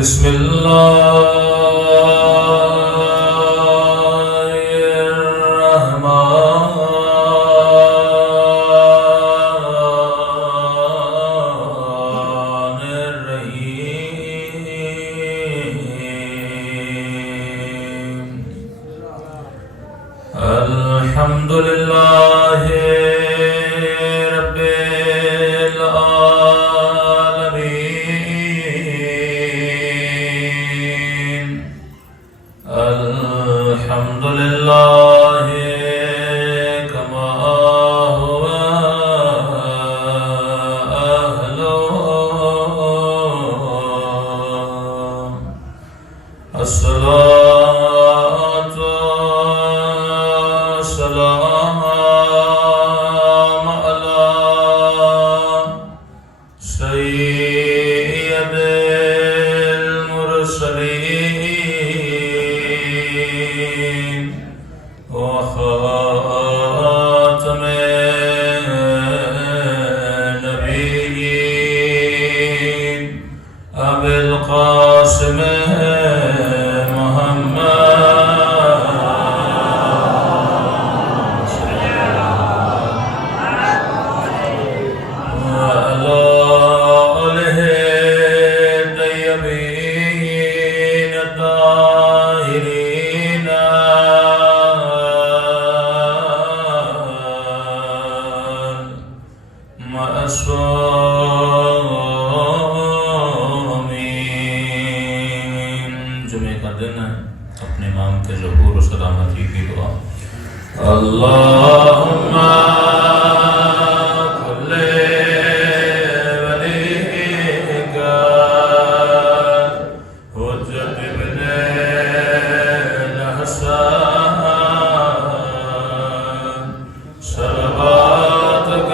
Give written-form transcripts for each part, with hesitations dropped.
بسم الله الرحمن الرحيم الحمد لله رب العالمين الحمد لله كما هو أهله الصلاة والسلام على سيد المرسلين وخاتم النبيين أبي القاسم جمعے کا دن ہے، اپنے امام کے ظہور و سلامتی کی دعا۔ اللہم کل ولیک حجت ابن الحسن صلواتک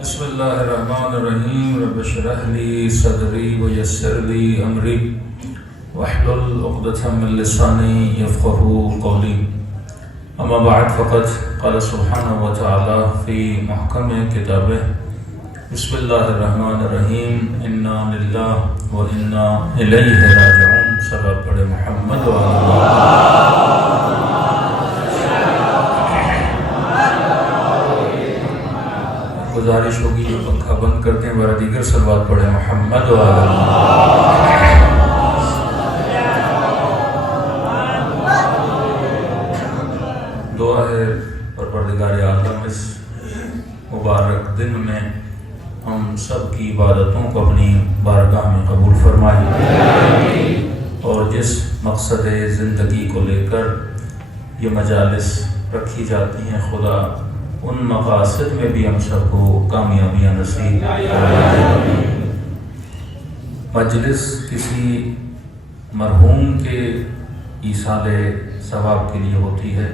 بسم اللہ الرحمن الرحیم رب اشرح لی صدری ویسر لی امری واحلل عقدۃ من لسانی یفقهوا قولی اما بعد فقد قال سبحانہ وتعالی فی محکم کتابہ بسم اللہ الرحمن الرحیم انا للہ وانا الیہ راجعون۔ صلوات پڑھے محمد گزارش ہوگی جو پنکھا بند کرتے ہیں برا دیگر صلوات پڑھے محمد دعا ہے پروردگار عالم اس مبارک دن میں ہم سب کی عبادتوں کو اپنی بارگاہ میں قبول فرمائے، اور جس مقصد زندگی کو لے کر یہ مجالس رکھی جاتی ہیں خدا ان مقاصد میں بھی ہم سب کو کامیابیاں نصیب فرمائے۔ مجلس کسی مرحوم کے ایصال ثواب کے لیے ہوتی ہے،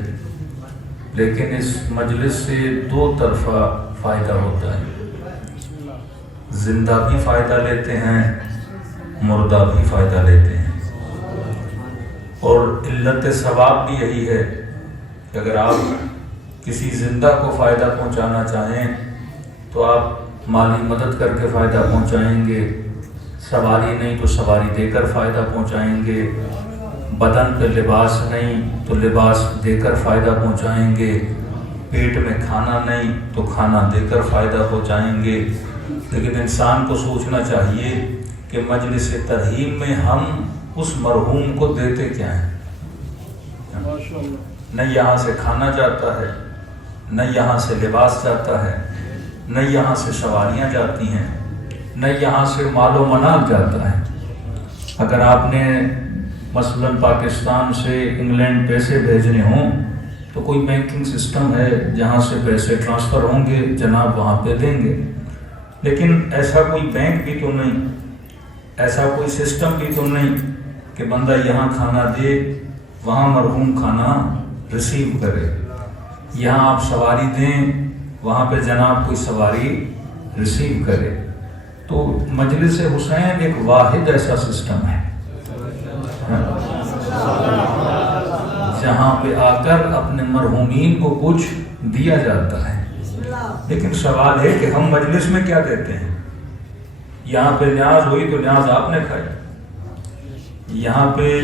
لیکن اس مجلس سے دو طرفہ فائدہ ہوتا ہے، زندہ بھی فائدہ لیتے ہیں، مردہ بھی فائدہ لیتے ہیں۔ اور علت ثواب بھی یہی ہے کہ اگر آپ کسی زندہ کو فائدہ پہنچانا چاہیں تو آپ مالی مدد کر کے فائدہ پہنچائیں گے، سواری نہیں تو سواری دے کر فائدہ پہنچائیں گے، بدن پہ لباس نہیں تو لباس دے کر فائدہ پہنچائیں گے، پیٹ میں کھانا نہیں تو کھانا دے کر فائدہ پہنچائیں گے۔ لیکن انسان کو سوچنا چاہیے کہ مجلس ترحیم میں ہم اس مرحوم کو دیتے کیا ہیں؟ نہ یہاں سے کھانا جاتا ہے، نہ یہاں سے لباس جاتا ہے، نہ یہاں سے سواریاں جاتی ہیں، نہ یہاں سے مال و منال جاتا ہے۔ اگر آپ نے مثلا پاکستان سے انگلینڈ پیسے بھیجنے ہوں تو کوئی بینکنگ سسٹم ہے جہاں سے پیسے ٹرانسفر ہوں گے، جناب وہاں پہ دیں گے۔ لیکن ایسا کوئی بینک بھی تو نہیں، ایسا کوئی سسٹم بھی تو نہیں کہ بندہ یہاں کھانا دے وہاں مرحوم کھانا ریسیو کرے، یہاں آپ سواری دیں وہاں پہ جناب کوئی سواری ریسیو کرے۔ تو مجلس حسین ایک واحد ایسا سسٹم ہے جہاں پہ آ کر اپنے مرحومین کو کچھ دیا جاتا ہے۔ لیکن سوال ہے کہ ہم مجلس میں کیا دیتے ہیں؟ یہاں پہ نیاز ہوئی تو نیاز آپ نے کھائی، یہاں پہ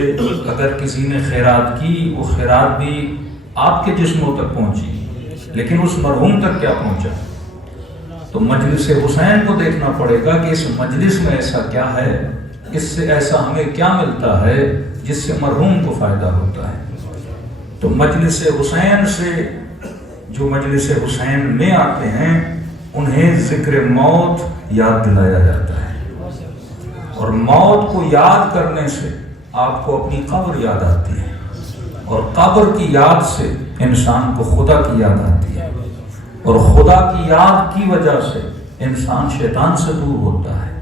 اگر کسی نے خیرات کی وہ خیرات بھی آپ کے جسموں تک پہنچی، لیکن اس مرحوم تک کیا پہنچا؟ تو مجلس حسین کو دیکھنا پڑے گا کہ اس مجلس میں ایسا کیا ہے، اس سے ایسا ہمیں کیا ملتا ہے جس سے مرحوم کو فائدہ ہوتا ہے۔ تو مجلس حسین سے جو مجلس حسین میں آتے ہیں انہیں ذکر موت یاد دلایا جاتا ہے، اور موت کو یاد کرنے سے آپ کو اپنی قبر یاد آتی ہے، اور قبر کی یاد سے انسان کو خدا کی یاد آتی ہے، اور خدا کی یاد کی وجہ سے انسان شیطان سے دور ہوتا ہے،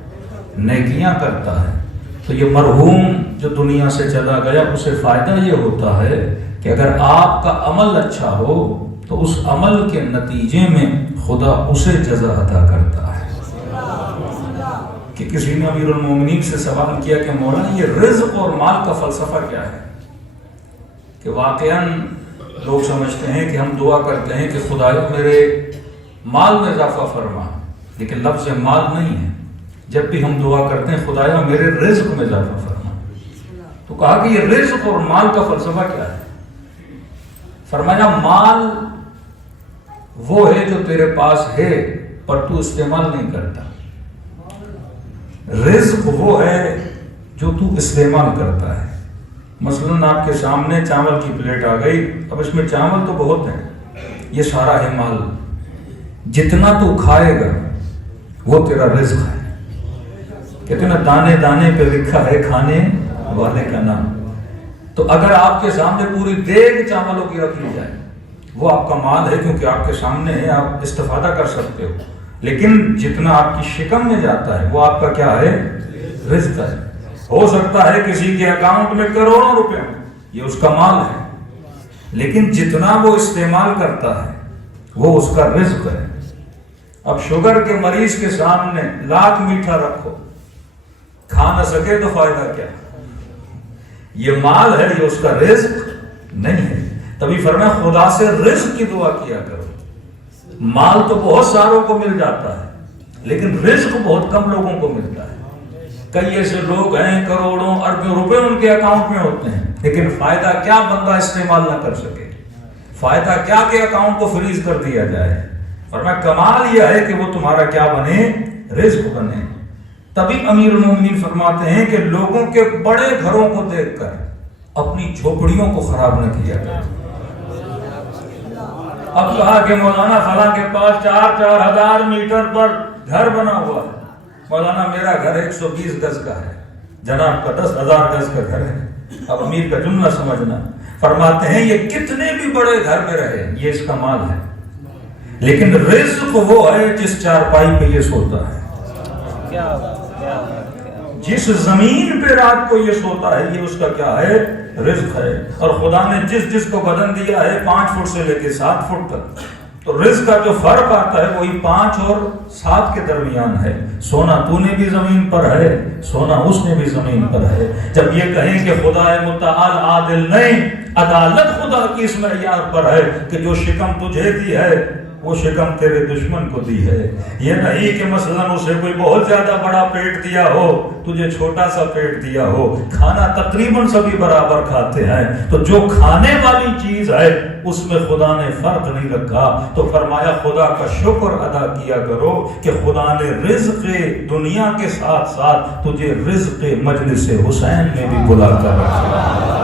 نیکیاں کرتا ہے۔ تو یہ مرحوم جو دنیا سے چلا گیا اسے فائدہ یہ ہوتا ہے کہ اگر آپ کا عمل اچھا ہو تو اس عمل کے نتیجے میں خدا اسے جزا عطا کرتا ہے۔ کہ کسی نے امیر المومنین سے سوال کیا کہ مولانا یہ رزق اور مال کا فلسفہ کیا ہے؟ کہ واقعاً لوگ سمجھتے ہیں کہ ہم دعا کرتے ہیں کہ خدایا میرے مال میں اضافہ فرما، لیکن لفظ مال نہیں ہے۔ جب بھی ہم دعا کرتے ہیں خدایا میرے رزق میں اضافہ فرما، تو کہا کہ یہ رزق اور مال کا فلسفہ کیا ہے؟ فرمایا مال وہ ہے جو تیرے پاس ہے پر تو استعمال نہیں کرتا، رزق وہ ہے جو تو استعمال کرتا ہے۔ مثلاً آپ کے سامنے چاول کی پلیٹ آ گئی، اب اس میں چاول تو بہت ہے، یہ سارا ہے مال، جتنا تو کھائے گا وہ تیرا رزق ہے۔ کہتے ہیں دانے دانے پہ لکھا ہے کھانے والے کا نام۔ تو اگر آپ کے سامنے پوری دیگ چاولوں کی رکھ لی جائے وہ آپ کا مال ہے، کیونکہ آپ کے سامنے ہے، آپ استفادہ کر سکتے ہو، لیکن جتنا آپ کی شکم میں جاتا ہے وہ آپ کا کیا ہے؟ رزق ہے۔ ہو سکتا ہے کسی کے اکاؤنٹ میں کروڑوں روپے ہوں، یہ اس کا مال ہے، لیکن جتنا وہ استعمال کرتا ہے وہ اس کا رزق ہے۔ اب شوگر کے مریض کے سامنے لاکھ میٹھا رکھو، کھا نہ سکے تو فائدہ کیا؟ یہ مال ہے، یہ اس کا رزق نہیں ہے۔ تبھی فرمایا خدا سے رزق کی دعا کیا کرو۔ مال تو بہت ساروں کو مل جاتا ہے لیکن رزق بہت کم لوگوں کو ملتا ہے۔ کئی ایسے لوگ ہیں کروڑوں اربوں روپے ان کے اکاؤنٹ میں ہوتے ہیں، لیکن فائدہ کیا بندہ استعمال نہ کر سکے، فائدہ کیا کہ اکاؤنٹ کو فریز کر دیا جائے۔ فرمایا کمال یہ ہے کہ وہ تمہارا کیا بنے؟ رزق بنے۔ تبھی امیر المومنین فرماتے ہیں کہ لوگوں کے بڑے گھروں کو دیکھ کر اپنی جھوپڑیوں کو خراب نہ کیا کریں۔ اب کہا کہ مولانا فلاں کے پاس 4-4 ہزار میٹر پر گھر بنا ہوا ہے، مولانا میرا گھر 120 گز کا ہے، جناب کا 10,000 گز کا گھر ہے۔ اب امیر کا جملہ سمجھنا، فرماتے ہیں یہ کتنے بھی بڑے گھر میں رہے یہ اس کا مال ہے، لیکن رزق وہ ہے جس چارپائی پہ یہ سوتا ہے، جس زمین پہ رات کو یہ سوتا ہے یہ اس کا کیا ہے؟ رزق ہے۔ اور خدا نے جس کو بدن دیا ہے 5 فٹ سے لے کے 7 فٹ تک، تو رزق کا جو فرق آتا ہے وہی 5 اور 7 کے درمیان ہے۔ سونا تو نے بھی زمین پر ہے، سونا اس نے بھی زمین پر ہے۔ جب یہ کہیں کہ خدا متعال عادل نہیں، عدالت خدا کی اس معیار پر ہے کہ جو شکم تجھے دی ہے وہ شکم تیرے دشمن کو دی ہے. یہ نہیں کہ مثلاً اسے کوئی بہت زیادہ بڑا پیٹ دیا ہو، تجھے چھوٹا سا پیٹ دیا ہو. کھانا تقریباً سبھی برابر کھاتے ہیں، تو جو کھانے والی چیز ہے اس میں خدا نے فرق نہیں رکھا. تو فرمایا خدا کا شکر ادا کیا کرو کہ خدا نے رزق دنیا کے ساتھ ساتھ تجھے رزق مجلس حسین میں بھی بلا کر رکھا.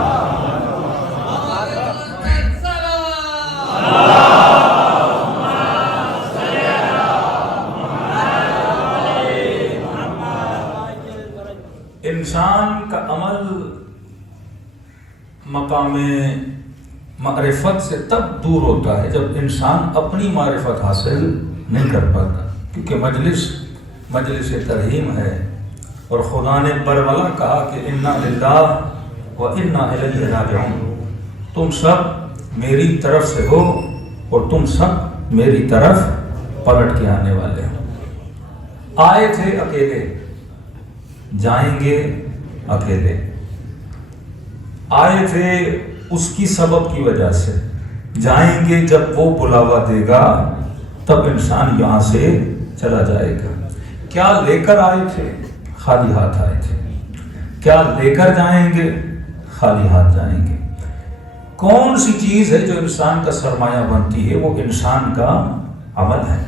انسان کا عمل مقام معرفت سے تب دور ہوتا ہے جب انسان اپنی معرفت حاصل نہیں کر پاتا، کیونکہ مجلس ترحیم ہے، اور خدا نے برملا کہا کہ انا للہ و انا الیہ راجعون. تم سب میری طرف سے ہو اور تم سب میری طرف پلٹ کے آنے والے ہو. آئے تھے اکیلے، جائیں گے اکیلے. آئے تھے اس کی سبب کی وجہ سے، جائیں گے جب وہ بلاوا دے گا تب انسان یہاں سے چلا جائے گا. کیا لے کر آئے تھے؟ خالی ہاتھ آئے تھے. کیا لے کر جائیں گے؟ خالی ہاتھ جائیں گے. کون سی چیز ہے جو انسان کا سرمایہ بنتی ہے؟ وہ انسان کا عمل ہے.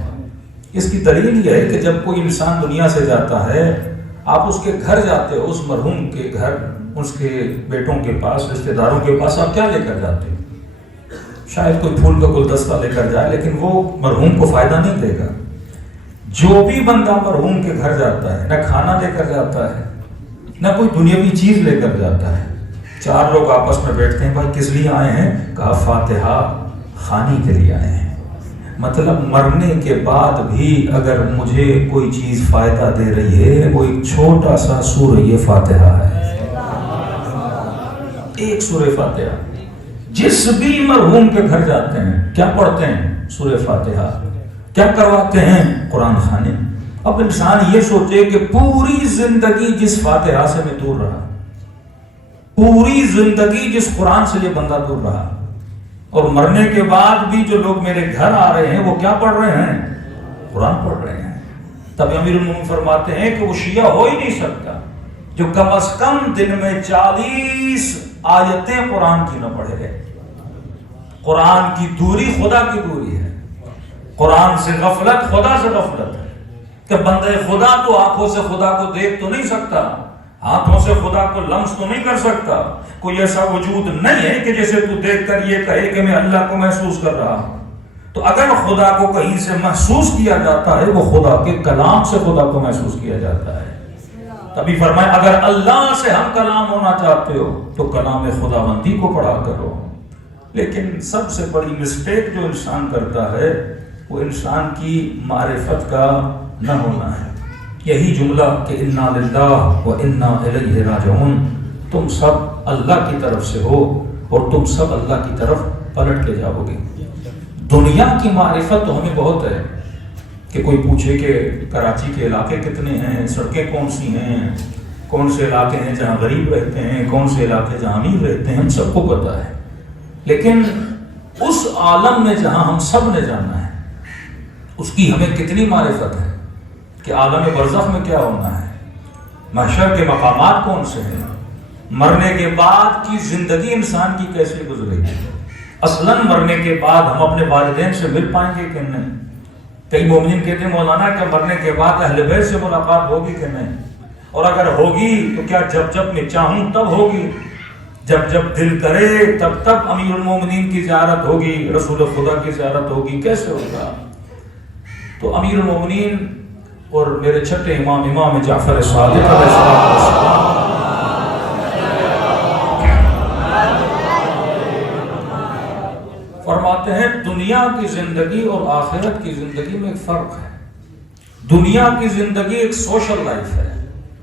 اس کی دلیل یہ ہے کہ جب کوئی انسان دنیا سے جاتا ہے، آپ اس کے گھر جاتے ہو، اس مرحوم کے گھر، اس کے بیٹوں کے پاس، رشتہ داروں کے پاس، آپ کیا لے کر جاتے ہو؟ شاید کوئی پھول کا گلدستہ لے کر جائے، لیکن وہ مرحوم کو فائدہ نہیں دے گا. جو بھی بندہ مرحوم کے گھر جاتا ہے، نہ کھانا لے کر جاتا ہے، نہ کوئی دنیاوی چیز لے کر جاتا ہے. چار لوگ آپس میں بیٹھتے ہیں، بھائی کس لیے آئے ہیں؟ کہا فاتحہ خوانی کے لیے آئے ہیں. مطلب مرنے کے بعد بھی اگر مجھے کوئی چیز فائدہ دے رہی ہے، وہ ایک چھوٹا سا سورہ فاتحہ ہے. ایک سورہ فاتحہ. جس بھی مرحوم کے گھر جاتے ہیں کیا پڑھتے ہیں؟ سورہ فاتحہ. کیا کرواتے ہیں؟ قرآن خوانی. اب انسان یہ سوچے کہ پوری زندگی جس فاتحہ سے میں دور رہا، پوری زندگی جس قرآن سے یہ بندہ دور رہا، اور مرنے کے بعد بھی جو لوگ میرے گھر آ رہے ہیں وہ کیا پڑھ رہے ہیں؟ قرآن پڑھ رہے ہیں. تب امیر المومنین فرماتے ہیں کہ وہ شیعہ ہو ہی نہیں سکتا جو کم از کم دن میں 40 آیتیں قرآن کی نہ پڑھے گئے. قرآن کی دوری خدا کی دوری ہے. قرآن سے غفلت خدا سے غفلت ہے. کہ بندے خدا تو آنکھوں سے خدا کو دیکھ تو نہیں سکتا، ہاتھوں سے خدا کو لمس تو نہیں کر سکتا. کوئی ایسا وجود نہیں ہے کہ جیسے تو دیکھ کر یہ کہے کہ میں اللہ کو محسوس کر رہا ہوں. تو اگر خدا کو کہیں سے محسوس کیا جاتا ہے، وہ خدا کے کلام سے خدا کو محسوس کیا جاتا ہے. تبھی فرمایا اگر اللہ سے ہم کلام ہونا چاہتے ہو تو کلام خداوندی کو پڑھا کرو. لیکن سب سے بڑی مسٹیک جو انسان کرتا ہے وہ انسان کی معرفت کا نہ ہونا ہے. یہی جملہ کہ انا للہ و انا الیہ راجعون، تم سب اللہ کی طرف سے ہو اور تم سب اللہ کی طرف پلٹ کے جاؤ گے. دنیا کی معرفت تو ہمیں بہت ہے کہ کوئی پوچھے کہ کراچی کے علاقے کتنے ہیں، سڑکیں کون سی ہیں، کون سے علاقے ہیں جہاں غریب رہتے ہیں، کون سے علاقے جہاں امیر رہتے ہیں، ہم سب کو پتہ ہے. لیکن اس عالم میں جہاں ہم سب نے جانا ہے اس کی ہمیں کتنی معرفت ہے کہ عالم برزخ میں کیا ہونا ہے، محشر کے مقامات کون سے ہیں، مرنے کے بعد کی زندگی انسان کی کیسے گزرے گی، اصلاً مرنے کے بعد ہم اپنے والدین سے مل پائیں گے کہ نہیں. کئی مومنین کہتے ہیں مولانا کہ مرنے کے بعد اہل بیت سے ملاقات ہوگی کہ نہیں، اور اگر ہوگی تو کیا جب میں چاہوں تب ہوگی، جب دل کرے تب امیر المومنین کی زیارت ہوگی، رسول خدا کی زیارت ہوگی، کیسے ہوگا؟ تو امیر المومنین اور میرے چھٹے امام جعفر صادق علیہ السلام فرماتے ہیں دنیا کی زندگی اور آخرت کی زندگی میں ایک فرق ہے. دنیا کی زندگی ایک سوشل لائف ہے،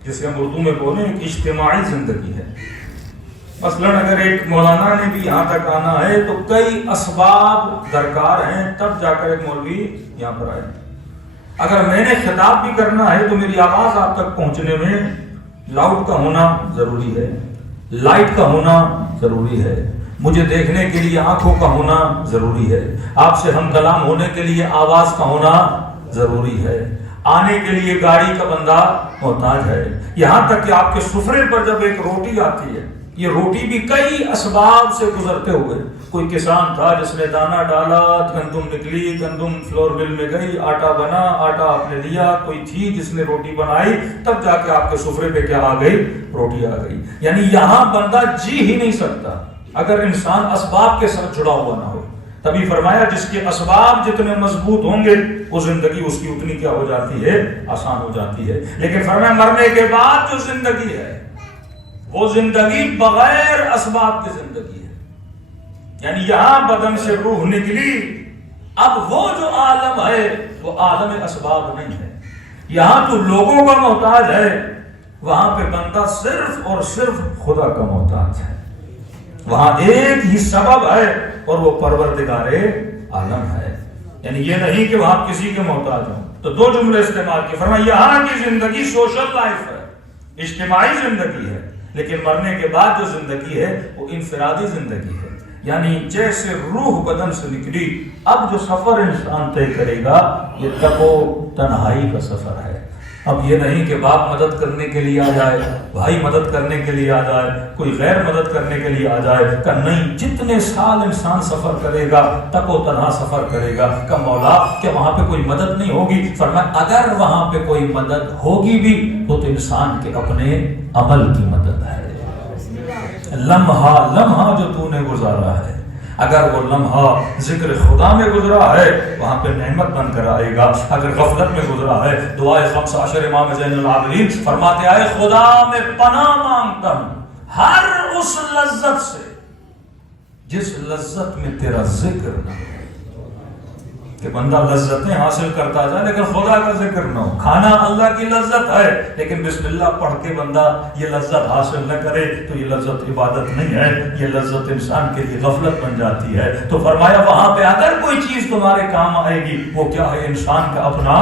جسے ہم اردو میں بولیں ایک اجتماعی زندگی ہے. مثلاً اگر ایک مولانا نے بھی یہاں تک آنا ہے تو کئی اسباب درکار ہیں تب جا کر ایک مولوی یہاں پر آئے. اگر میں نے خطاب بھی کرنا ہے تو میری آواز آپ تک پہنچنے میں لاؤڈ کا ہونا ضروری ہے، لائٹ کا ہونا ضروری ہے، مجھے دیکھنے کے لیے آنکھوں کا ہونا ضروری ہے، آپ سے ہم کلام ہونے کے لیے آواز کا ہونا ضروری ہے، آنے کے لیے گاڑی کا بندہ محتاج ہے، یہاں تک کہ آپ کے سفرے پر جب ایک روٹی آتی ہے، یہ روٹی بھی کئی اسباب سے گزرتے ہوئے، کوئی کسان تھا جس نے دانہ ڈالا، گندم نکلی، گندم فلور مل میں گئی، آٹا بنا، آٹا آپ نے لیا، کوئی تھی جس نے روٹی بنائی، تب جا کے آپ کے سفرے پہ کیا آ گئی؟ روٹی آ گئی۔ یعنی یہاں بندہ جی ہی نہیں سکتا اگر انسان اسباب کے ساتھ جڑا ہوا نہ ہو۔ تبھی فرمایا جس کے اسباب جتنے مضبوط ہوں گے وہ زندگی اس کی اتنی کیا ہو جاتی ہے؟ آسان ہو جاتی ہے۔ لیکن فرمایا مرنے کے بعد جو زندگی ہے وہ زندگی بغیر اسباب کی زندگی ہے، یعنی یہاں بدن سے روح نکلی، اب وہ جو عالم ہے وہ عالم اسباب نہیں ہے، یہاں تو لوگوں کا محتاج ہے، وہاں پہ بندہ صرف اور صرف خدا کا محتاج ہے، وہاں ایک ہی سبب ہے اور وہ پروردگار عالم ہے۔ یعنی یہ نہیں کہ وہاں کسی کے محتاج ہوں۔ تو دو جملے استعمال کیے، فرمایا یہاں کی زندگی سوشل لائف ہے، اجتماعی زندگی ہے، لیکن مرنے کے بعد جو زندگی ہے وہ انفرادی زندگی ہے، یعنی جیسے روح بدن سے نکلی، اب جو سفر انسان طے کرے گا یہ تب و تنہائی کا سفر ہے۔ اب یہ نہیں کہ باپ مدد کرنے کے لیے آ جائے، بھائی مدد کرنے کے لیے آ جائے، کوئی غیر مدد کرنے کے لیے آ جائے، کہ نہیں، جتنے سال انسان سفر کرے گا تک و تنہا سفر کرے گا۔ کہ مولا کہ وہاں پہ کوئی مدد نہیں ہوگی؟ فرمایا اگر وہاں پہ کوئی مدد ہوگی بھی تو انسان کے اپنے عمل کی مدد ہے۔ لمحہ لمحہ جو تو نے گزارا ہے، اگر وہ لمحہ ذکر خدا میں گزرا ہے وہاں پہ نعمت بن کر آئے گا، اگر غفلت میں گزرا ہے، دعائے 15 امام زین العابدین فرماتے آئے خدا میں پناہ مانگتا ہوں ہر اس لذت سے جس لذت میں تیرا ذکر نہ ہو، کہ بندہ لذتیں حاصل کرتا جائے لیکن خدا کا ذکر نہ ہو۔ کھانا اللہ کی لذت ہے لیکن بسم اللہ پڑھ کے بندہ یہ لذت حاصل نہ کرے تو یہ لذت عبادت نہیں ہے، یہ لذت انسان کے لیے غفلت بن جاتی ہے۔ تو فرمایا وہاں پہ اگر کوئی چیز تمہارے کام آئے گی وہ کیا ہے؟ انسان کا اپنا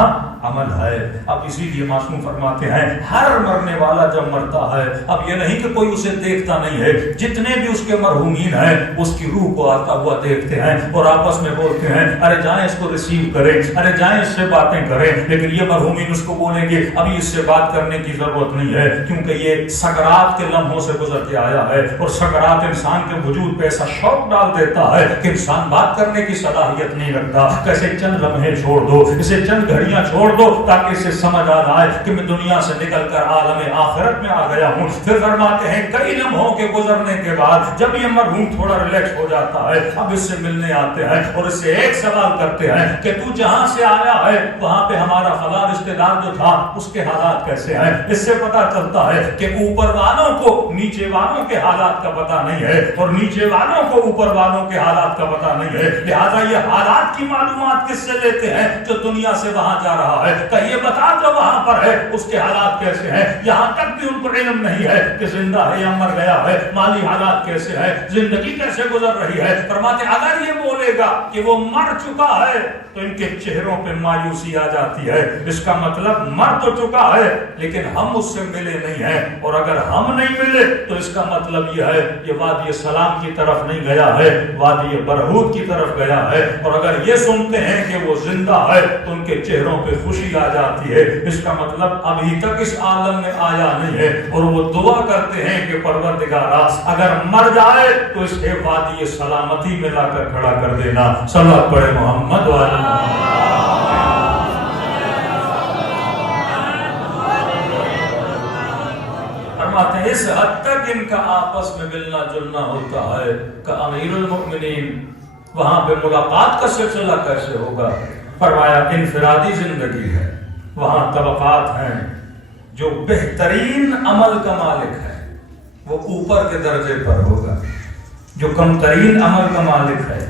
عمل ہے۔ اب اسی لیے معصوم فرماتے ہیں ہر مرنے والا جب مرتا ہے، اب یہ نہیں کہ کوئی اسے دیکھتا نہیں ہے، جتنے بھی اس کے مرحومین ہیں اس کی روح کو آتا ہوا دیکھتے ہیں اور آپس میں بولتے ہیں ارے جائیں اس کو ریسیو کریں، ارے جائیں اس سے باتیں کریں، لیکن یہ مرحومین اس کو بولیں گے ابھی اس سے بات کرنے کی ضرورت نہیں ہے، کیونکہ یہ سکرات کے لمحوں سے گزر کے آیا ہے، اور سکرات انسان کے وجود پہ ایسا شوق ڈال دیتا ہے کہ انسان بات کرنے کی صلاحیت نہیں رکھتا۔ کیسے چند لمحے چھوڑ دو، اسے چند گھڑیاں چھوڑ دو تاکہ اسے سمجھ آ جائے کہ میں دنیا سے نکل کر عالم آخرت میں آ گیا ہوں۔ پھر فرماتے ہیں کئی لمحوں کے گزرنے کے بعد جب یہ مرحوم تھوڑا ریلیکس ہو جاتا ہے، اب اس سے ملنے آتے ہیں اور اس سے ایک سوال کرتے ہیں کہ تو جہاں سے آیا ہے وہاں پہ ہمارا فلاں رشتہ دار جو تھا اس کے حالات کیسے ہیں؟ اس سے پتا چلتا ہے کہ اوپر والوں کو نیچے والوں کے حالات کا پتا نہیں ہے اور نیچے والوں کو اوپر والوں کے حالات کا پتا نہیں ہے، لہذا یہ حالات کی معلومات کس سے لیتے ہیں؟ جو دنیا سے وہاں جا رہا ہے، کہ یہ بتا جو وہاں پر ہے اس کے حالات کیسے ہیں، یہاں تک بھی ان کو علم نہیں ہے کہ زندہ ہے یا مر گیا ہے، مالی حالات کیسے ہیں، زندگی کیسے گزر رہی ہے۔ فرماتے اگر یہ بولے گا کہ وہ مر چکا ہے تو ان کے چہروں پہ مایوسی آ جاتی ہے، اس کا مطلب مر تو چکا ہے لیکن ہم اس سے ملے نہیں ہیں، اور اگر ہم نہیں ملے تو اس کا مطلب یہ ہے یہ وادی سلام کی طرف نہیں گیا ہے، وادی برہوت کی طرف گیا ہے، اور اگر یہ سنتے ہیں کہ وہ زندہ ہے تو ان کے چہروں پہ خوشی آ جاتی ہے، اس کا مطلب ابھی تک اس عالم میں آیا نہیں ہے، اور وہ دعا کرتے ہیں کہ پروردگارا اگر مر جائے تو اس کے وادی سلامتی میں لا کر کھڑا کر دینا۔ صلوات پڑھے محمد وعلی فرماتے ہیں اس حد تک ان کا آپس میں ملنا جلنا ہوتا ہے کہ امیر المؤمنین وہاں پہ ملاقات کا سلسلہ کیسے ہوگا؟ فرمایا انفرادی زندگی ہے، وہاں طبقات ہیں، جو بہترین عمل کا مالک ہے وہ اوپر کے درجے پر ہوگا، جو کم ترین عمل کا مالک ہے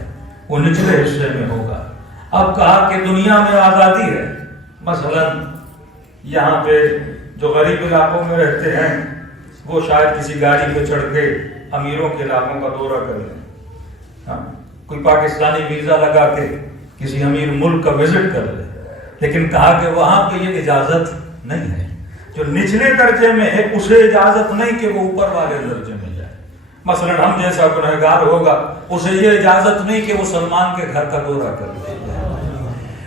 وہ نچلے حصے میں ہوگا۔ اب کہا کہ دنیا میں آزادی ہے، مثلا یہاں پہ جو غریب علاقوں میں رہتے ہیں وہ شاید کسی گاڑی پہ چڑھ کے امیروں کے علاقوں کا دورہ کر لیں، کوئی پاکستانی ویزا لگا کے کسی امیر ملک کا وزٹ کر لے، لیکن کہا کہ وہاں پہ یہ اجازت نہیں ہے، جو نچلے درجے میں ہے اسے اجازت نہیں کہ وہ اوپر والے درجے میں جائے، مثلا ہم جیسا گنہگار ہوگا اسے یہ اجازت نہیں کہ وہ سلمان کے گھر کا دورہ کر لے،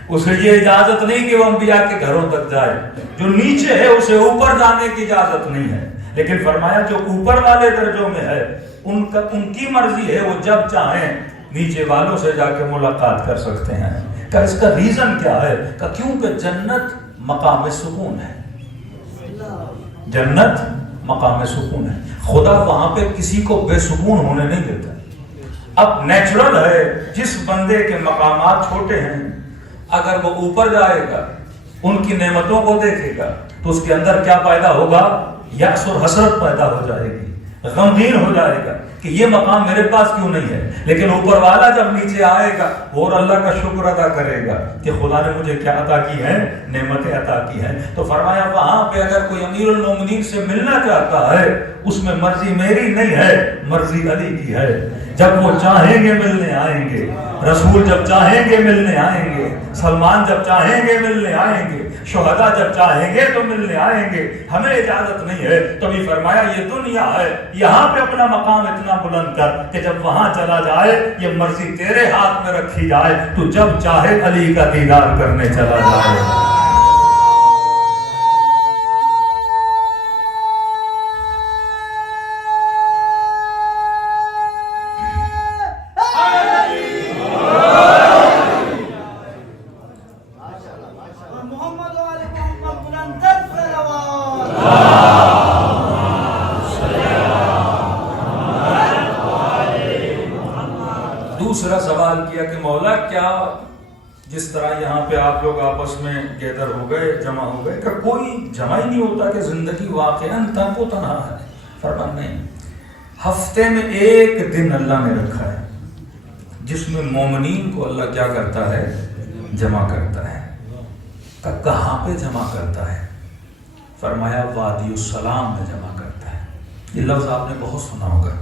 اسے یہ اجازت نہیں کہ وہ انبیاء کے گھروں تک جائے، جو نیچے ہے اسے اوپر جانے کی اجازت نہیں ہے، لیکن فرمایا جو اوپر والے درجوں میں ہے ان کی مرضی ہے، وہ جب چاہیں نیچے والوں سے جا کے ملاقات کر سکتے ہیں۔ کہ اس کا ریزن کیا ہے؟ کہ کیونکہ جنت مقام سکون ہے، جنت مقام سکون ہے، خدا وہاں پہ کسی کو بے سکون ہونے نہیں دیتا۔ اب نیچرل ہے جس بندے کے مقامات چھوٹے ہیں اگر وہ اوپر جائے گا ان کی نعمتوں کو دیکھے گا تو اس کے اندر کیا پیدا ہوگا؟ یأس اور حسرت پیدا ہو جائے گی، غمگین ہو جائے گا کہ یہ مقام میرے پاس کیوں نہیں ہے۔ لیکن اوپر والا جب نیچے آئے گا اور اللہ کا شکر ادا کرے گا کہ خدا نے مجھے کیا عطا کی ہے، نعمتیں عطا کی ہیں۔ تو فرمایا وہاں پہ اگر کوئی امیر المومنین سے ملنا چاہتا ہے اس میں مرضی میری نہیں ہے، مرضی علی کی ہے۔ جب وہ چاہیں گے ملنے آئیں گے، رسول جب چاہیں گے ملنے آئیں گے، سلمان جب چاہیں گے ملنے آئیں گے، شہداء جب چاہیں گے تو ملنے آئیں گے، ہمیں اجازت نہیں ہے۔ تبھی فرمایا یہ دنیا ہے، یہاں پہ اپنا مقام اتنا بلند کر کہ جب وہاں چلا جائے یہ مرضی تیرے ہاتھ میں رکھی جائے، تو جب چاہے علی کا دیدار کرنے چلا جائے۔ دوسرا سوال کیا کہ مولا کیا جس طرح یہاں پہ آپ لوگ آپس میں گیدر ہو گئے، جمع ہو گئے، کہ کوئی جمع ہی نہیں ہوتا کہ زندگی واقعاً تنگ و تنہا ہے؟ فرمان نہیں، ہفتے میں ایک دن اللہ نے رکھا ہے جس میں مومنین کو اللہ کیا کرتا ہے؟ جمع کرتا ہے۔ کہاں پہ جمع کرتا ہے؟ فرمایا وادی السلام میں جمع کرتا ہے۔ یہ لفظ آپ نے بہت سنا ہوگا،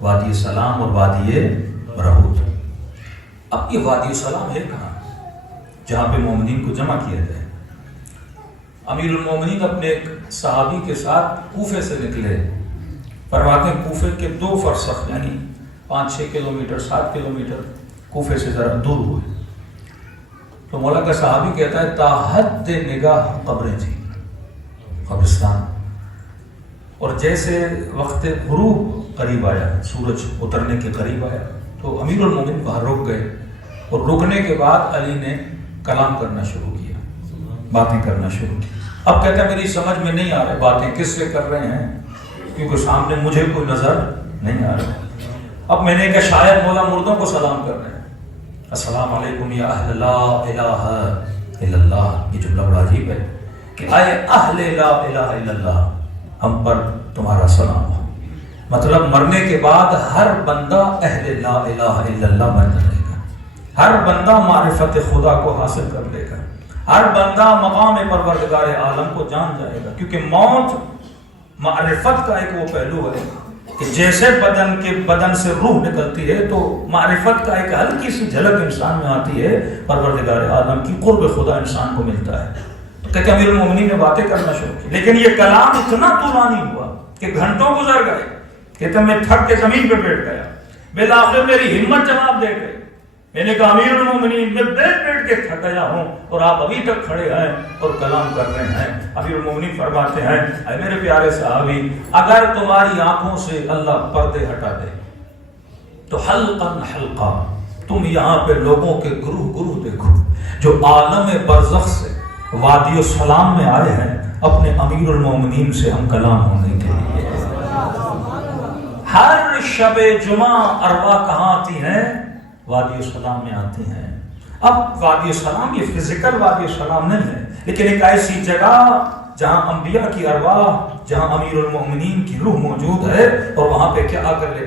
وادی السلام اور وادی برہوت۔ اب یہ وادی السلام ہے کہاں جہاں پہ مومنین کو جمع کیا جائے؟ امیر المومنین اپنے ایک صحابی کے ساتھ کوفے سے نکلے، فرماتے ہیں کوفے کے 2 فرسخ یعنی 5-6 کلومیٹر 7 کلومیٹر کوفے سے ذرا دور ہوئے، تو مولا کا صحابی کہتا ہے تا حد نگاہ قبریں تھیں، قبرستان، اور جیسے وقت غروب قریب آیا، سورج اترنے کے قریب آیا تو امیر المومنین وہاں رک گئے، اور رکنے کے بعد علی نے کلام کرنا شروع کیا، باتیں کرنا شروع کی۔ اب کہتا ہے میری سمجھ میں نہیں آ رہے باتیں کس سے کر رہے ہیں کیونکہ سامنے مجھے کوئی نظر نہیں آ رہا۔ اب میں نے کہا شاید مولا مردوں کو سلام کر رہے ہیں، السلام علیکم یا اہل لا الہ الا اللہ۔ یہ جملہ بڑا عجیب ہے کہ آئے اہل لا الہ الا اللہ، ہم پر تمہارا سلام ہو۔ مطلب مرنے کے بعد ہر بندہ اہل لا الہ الا اللہ بن جائے گا، ہر بندہ معرفت خدا کو حاصل کر لے گا، ہر بندہ مقام پروردگار عالم کو جان جائے گا، کیونکہ موت معرفت کا ایک وہ پہلو ہے کہ جیسے بدن سے روح نکلتی ہے تو معرفت کا ایک ہلکی سی جھلک انسان میں آتی ہے، پروردگار عالم کی قرب خدا انسان کو ملتا ہے۔ تو کہتے امیر المومنین نے باتیں کرنا شروع کی، لیکن یہ کلام اتنا طولانی ہوا کہ گھنٹوں گزر گئے۔ کہتے میں تھک کے زمین پہ بیٹھ گیا، بالآخر میری ہمت جواب دے گئی، میں نے کہا امیر المومنین میں بیٹھ کے تھک گیا ہوں اور آپ ابھی تک کھڑے ہیں اور کلام کر رہے ہیں۔ امیر المومنین فرماتے ہیں اے میرے پیارے صحابی، اگر تمہاری آنکھوں سے اللہ پردے ہٹا دے تو حلقاً حلقہ تم یہاں پہ لوگوں کے گروہ گروہ دیکھو جو عالم برزخ سے وادی السلام میں آئے ہیں اپنے امیر المومنین سے ہم کلام ہونے کے لیے۔ ہر شب جمعہ ارواح کہاں آتی ہیں؟ وادی السلام میں آتی ہیں۔ اب وادی السلام یہ فزیکل وادی السلام نہیں ہے، لیکن ایک ایسی جگہ جہاں انبیاء کی ارواح، جہاں امیر المومنین کی روح موجود ہے، اور وہاں پہ کیا کر لے؟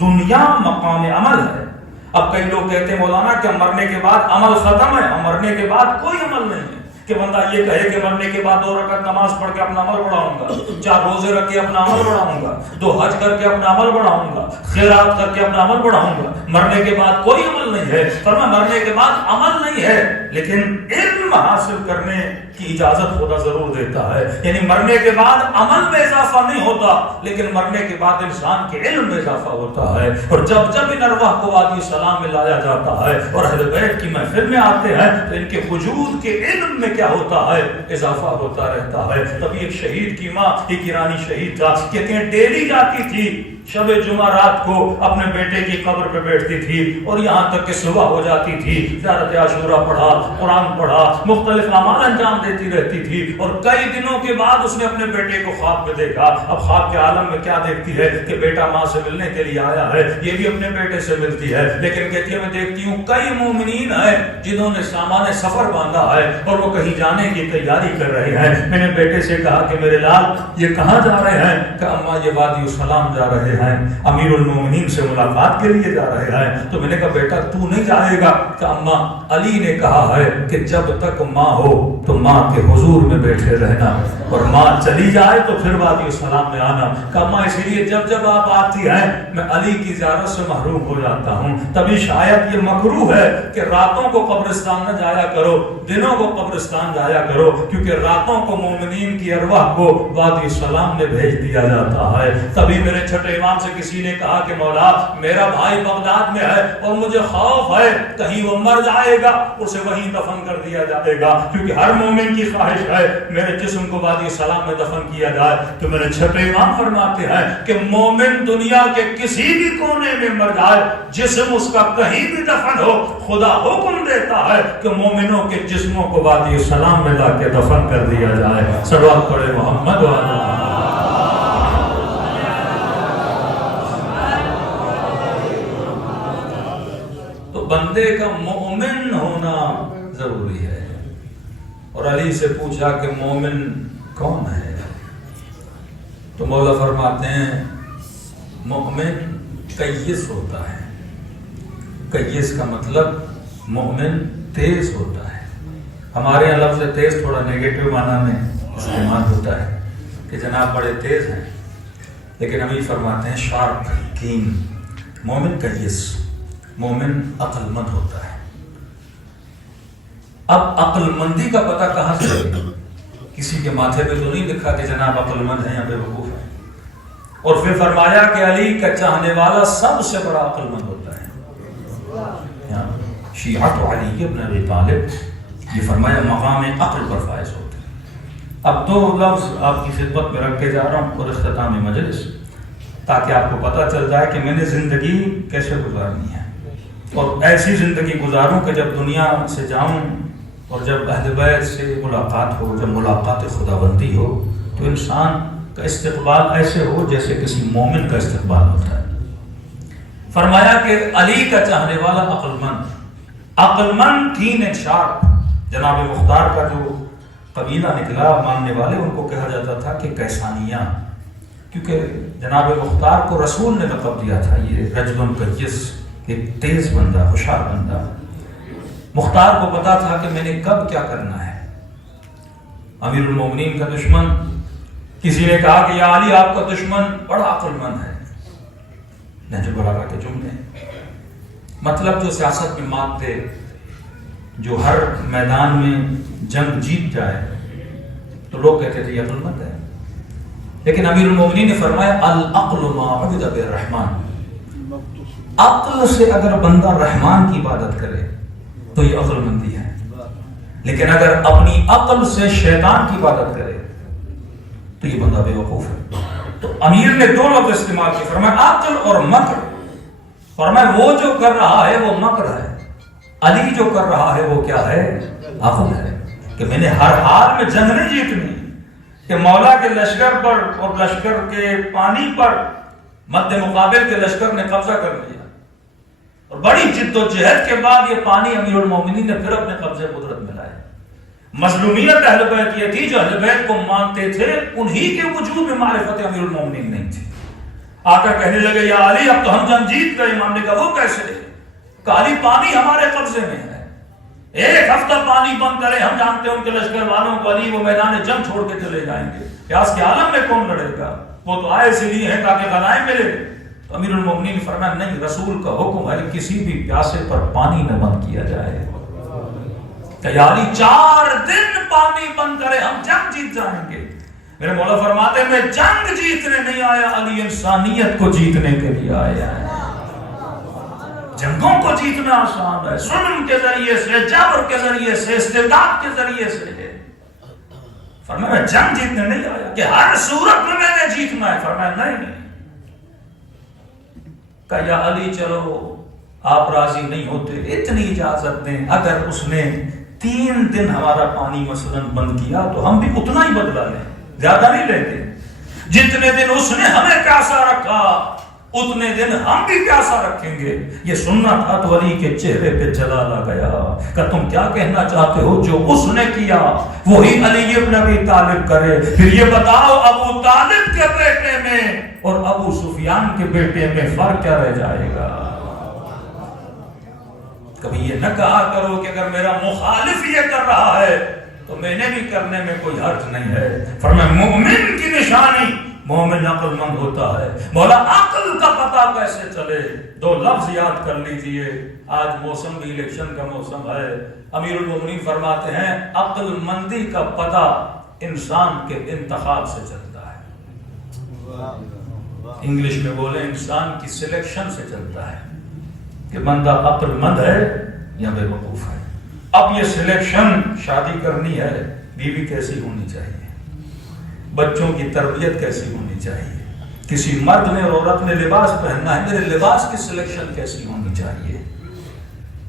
دنیا مقام عمل ہے۔ اب کئی لوگ کہتے ہیں مولانا کہ مرنے کے بعد عمل ختم ہے، مرنے کے بعد کوئی عمل نہیں ہے، کہ بندہ یہ کہے کہ مرنے کے بعد 2 رکعت نماز پڑھ کے اپنا عمل بڑھاؤں گا، 4 روزے رکھ کے اپنا عمل بڑھاؤں گا، 2 حج کر کے اپنا عمل بڑھاؤں گا، خیرات کر کے اپنا عمل بڑھاؤں گا، مرنے کے بعد کوئی عمل نہیں ہے۔ فرمایا مرنے کے بعد عمل نہیں ہے، لیکن علم حاصل کرنے کی اجازت خدا ضرور دیتا ہے. یعنی مرنے کے بعد عمل میں اضافہ نہیں ہوتا لیکن مرنے کے بعد انسان کے علم میں اضافہ ہوتا ہے. اور جب جب ان ارواح کو وادی سلام میں لایا جاتا ہے اور اہل بیت کی محفل میں آتے ہیں تو ان کے وجود کے علم میں کیا ہوتا ہے؟ اضافہ ہوتا رہتا ہے. تبھی ایک شہید کی ماں، ایک ایرانی شہید تھا، کہتے ہیں ڈیلی جاتی تھی شب جمعہ رات کو اپنے بیٹے کی قبر پہ بیٹھتی تھی اور یہاں تک کہ صبح ہو جاتی تھی، زیارت عاشورہ پڑھا، قرآن پڑھا، مختلف اعمال انجام دیتی رہتی تھی. اور کئی دنوں کے بعد اس نے اپنے بیٹے کو خواب میں دیکھا. اب خواب کے عالم میں کیا دیکھتی ہے کہ بیٹا ماں سے ملنے کے لیے آیا ہے، یہ بھی اپنے بیٹے سے ملتی ہے. لیکن کہتی ہے میں دیکھتی ہوں کئی مومنین ہیں جنہوں نے سامان سفر باندھا ہے اور وہ کہیں جانے کی تیاری کر رہے ہیں. میں نے بیٹے سے کہا کہ میرے لال یہ کہاں جا رہے ہیں؟ کہ اماں یہ وادی السلام جا رہے ہیں، امیر المومنین سے ملاقات کے لیے جا رہے ہیں. تو میں نے کہا بیٹا تو نہیں جائے گا؟ کہ اماں علی نے کہا ہے کہ جب تک ماں ہو تو ماں کے حضور میں بیٹھے رہنا اور ماں چلی جائے تو پھر وادی السلام میں آنا. کہ اماں اسی لیے جب جب آپ آتی ہیں میں علی کی زیارت سے محروم ہو جاتا ہوں. تبھی شاید یہ مکروہ ہے کہ راتوں کو قبرستان نہ جایا کرو، دنوں کو قبرستان جایا کرو، کیونکہ راتوں کو مومنین کی ارواح کو وادی السلام میں بھیج دیا جاتا ہے. تبھی میرے چھٹے امام سے کسی نے کہا کہ مولا میرا بھائی بغداد میں ہے اور مجھے خوف ہے کہیں وہ مر جائے گا، اسے وہیں دفن کر دیا جائے گا، کیونکہ ہر مومن کی خواہش ہے میرے جسم کو وادی السلام میں دفن کیا جائے. تو میرے چھٹے امام فرماتے ہیں کہ مومن دنیا کے کسی بھی کونے میں مر جائے، جسم اس کا کہیں بھی دفن ہو، خدا حکم دیتا ہے کہ مومنوں کے جسموں کو وادی السلام میں لا کے دفن کر دیا جائے. صلوات پڑھے محمد و علی محمد. بندے کا مومن ہونا ضروری ہے. اور علی سے پوچھا کہ مومن کون ہے؟ تو مولا فرماتے ہیں مومن قیس ہوتا ہے. قیس کا مطلب مومن تیز ہوتا ہے. ہمارے یہاں لفظ تیز تھوڑا نیگیٹو معنی میں استعمال ہوتا ہے کہ جناب بڑے تیز ہیں، لیکن ہم یہ فرماتے ہیں شارپ، کین. مومن قیس، مومن عقل مند ہوتا ہے. اب عقل مندی کا پتہ کہاں سے لگے؟ کسی کے ماتھے پہ تو نہیں لکھا کہ جناب عقل مند ہیں یا بے وقوف ہیں. اور پھر فرمایا کہ علی کا چاہنے والا سب سے بڑا عقل مند ہوتا ہے. شیعت علی ابن ابی طالب، یہ فرمایا مقام عقل پر فائز ہوتے ہیں. اب دو لفظ آپ کی خدمت میں رکھ کے جا رہا ہوں اور اختتام مجلس، تاکہ آپ کو پتہ چل جائے کہ میں نے زندگی کیسے گزارنی ہے اور ایسی زندگی گزاروں کہ جب دنیا سے جاؤں اور جب اہل بیت سے ملاقات ہو، جب ملاقات خداوندی ہو تو انسان کا استقبال ایسے ہو جیسے کسی مومن کا استقبال ہوتا ہے. فرمایا کہ علی کا چاہنے والا عقل مند کین اینڈ شارپ. جناب مختار کا جو قبیلہ نکلا ماننے والے، ان کو کہا جاتا تھا کہ کیسانیہ، کیونکہ جناب مختار کو رسول نے لقب دیا تھا یہ رجل قیس، ایک تیز بندہ، ہوشیار بندہ. مختار کو پتا تھا کہ میں نے کب کیا کرنا ہے. امیر المومنین کا دشمن، کسی نے کہا کہ یا علی آپ کا دشمن بڑا عقل مند ہے. نہج البلاغہ کے جملے، مطلب جو سیاست میں مات دے، جو ہر میدان میں جنگ جیت جائے، تو لوگ کہتے تھے یہ عقل مند ہے. لیکن امیر المومنین نے فرمایا العقل ما عبد بالرحمن، عقل سے اگر بندہ رحمان کی عبادت کرے تو یہ عقل مندی ہے، لیکن اگر اپنی عقل سے شیطان کی عبادت کرے تو یہ بندہ بے وقوف ہے. تو امیر نے دو لفظ استعمال کیے، فرمایا عقل اور مکر. فرمایا وہ جو کر رہا ہے وہ مکر ہے، علی جو کر رہا ہے وہ کیا ہے؟ عقل ہے. کہ میں نے ہر حال میں جنگ نہیں جیتنی، کہ مولا کے لشکر پر اور لشکر کے پانی پر مد مقابل کے لشکر نے قبضہ کر لیا اور بڑی جد و جہد کے بعد یہ پانی امیر المومنین نے پھر اپنے قبضے قدرت میں لائے. مظلومیت اہل بیت یہ تھی جو اہل بیت کو مانتے تھے انہی کے وجود میں معرفت امیر المومنین نہیں تھی. آ کر کہنے لگے یا علی اب تو ہم جنگ جیت گئے. امام نے کہا وہ کیسے؟ کہ علی پانی ہمارے قبضے میں ہے، ایک ہفتہ پانی بند کرے ہم جانتے ہیں ان کے لشکر والوں کو علی وہ میدان جنگ چھوڑ کے چلے جائیں گے. پیاس کے عالم میں کون لڑے گا؟ وہ تو آئے اسی لیے ہیں تاکہ غنائم ملے. تو امیر المومنین نے فرمایا نہیں، رسول کا حکم ہے کسی بھی پیاسے پر پانی نہ بند کیا جائے. کہ یا علی 4 دن پانی بند کرے ہم جنگ جیت جائیں گے. میرے مولا فرماتے ہیں میں جنگ جیتنے نہیں آیا علی، انسانیت کو جیتنے کے لیے آیا ہے. جنگوں کو جیتنا آسان ہے، ظلم کے ذریعے سے، جبر کے ذریعے سے، استبداد کے ذریعے سے. فرمایا میں جنگ جیتنے نہیں آیا کہ ہر صورت میں نے جیتنا ہے. فرمایا نہیں. کہ یا علی چلو آپ راضی نہیں ہوتے، اتنی اجازت دیں اگر اس نے 3 دن ہمارا پانی مثلاً بند کیا تو ہم بھی اتنا ہی بدلا لیں، زیادہ نہیں لیتے. جتنے دن اس نے ہمیں پیاسا رکھا اتنے دن ہم بھی پیاسا رکھیں گے. یہ سننا تھا تو علی کے چہرے پہ جلال آ گیا کہ تم کیا کہنا چاہتے ہو؟ جو اس نے کیا وہی علی ابن ابی طالب کرے. پھر یہ بتاؤ ابو طالب کے بیٹے میں اور ابو سفیان کے بیٹے میں فرق کیا رہ جائے گا؟ کبھی یہ نہ کہا کرو کہ اگر میرا مخالف یہ کر رہا ہے تو میں نے بھی کرنے میں کوئی حرج نہیں ہے. فرمایا مومن کی نشانی مومن عقل مند ہوتا ہے. مولا عقل کا پتہ کیسے چلے؟ 2 لفظ یاد کر لیجئے. آج موسم بھی الیکشن کا موسم ہے. امیر المومنین فرماتے ہیں عقل مندی کا پتہ انسان کے انتخاب سے چلتا ہے. انگلش میں بولے انسان کی سلیکشن سے چلتا ہے کہ بندہ عقل مند ہے یا بے وقوف ہے. اب یہ سلیکشن شادی کرنی ہے، بیوی کیسی ہونی چاہیے، بچوں کی تربیت کیسی ہونی چاہیے، کسی مرد نے اور عورت نے لباس پہننا ہے، میرے لباس کی سلیکشن کیسی ہونی چاہیے.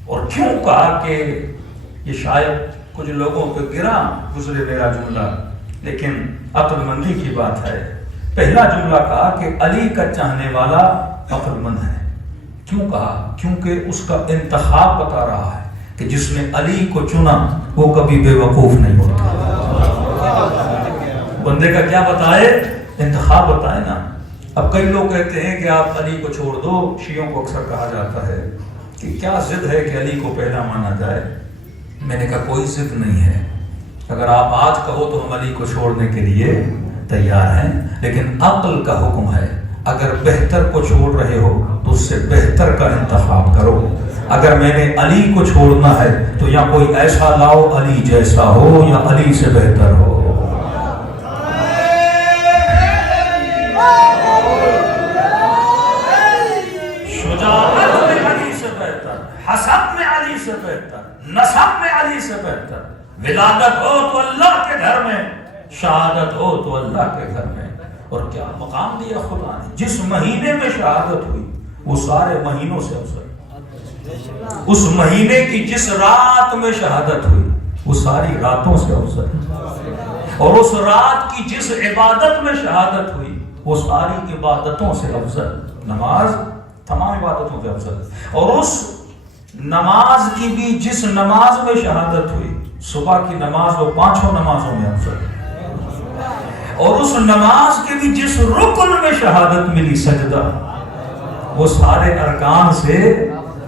اور کیوں کہا کہ یہ شاید کچھ لوگوں کو گرا گزرے میرا جملہ، لیکن عقل مندی کی بات ہے. پہلا جملہ کہا کہ علی کا چاہنے والا عقل مند ہے. کیوں کہا؟ کیونکہ اس کا انتخاب بتا رہا ہے کہ جس نے علی کو چنا وہ کبھی بے وقوف نہیں ہوتا. بندے کا کیا بتائے؟ انتخاب بتائے نا. اب کئی لوگ کہتے ہیں کہ آپ علی کو چھوڑ دو. شیعوں کو اکثر کہا جاتا ہے کہ کیا ضد ہے کہ علی کو پہلا مانا جائے. میں نے کہا کوئی ضد نہیں ہے. اگر آپ آج کہو تو ہم علی کو چھوڑنے کے لیے تیار ہیں، لیکن عقل کا حکم ہے اگر بہتر کو چھوڑ رہے ہو تو اس سے بہتر کا انتخاب کرو. اگر میں نے علی کو چھوڑنا ہے تو یا کوئی ایسا لاؤ علی جیسا ہو یا علی سے بہتر ہو. شجاعت میں علی سے بہتر، حسب میں علی سے بہتر، نسب میں علی سے بہتر. ولادت ہو تو اللہ کے گھر میں، شہادت ہو تو اللہ کے گھر میں. اور کیا مقام دیا خدا نے. جس مہینے میں شہادت ہوئی وہ سارے مہینوں سے افضل. اس مہینے کی جس رات میں شہادت ہوئی وہ ساری راتوں سے افضل. اور اس رات کی جس عبادت میں شہادت ہوئی وہ ساری عبادتوں سے افضل. نماز تمام عبادتوں سے افضل. اور اس نماز کی بھی جس نماز میں شہادت ہوئی، صبح کی نماز وہ 5 نمازوں میں افضل. اور اس نماز کے بھی جس رکن میں شہادت ملی، سجدہ، وہ سارے ارکان سے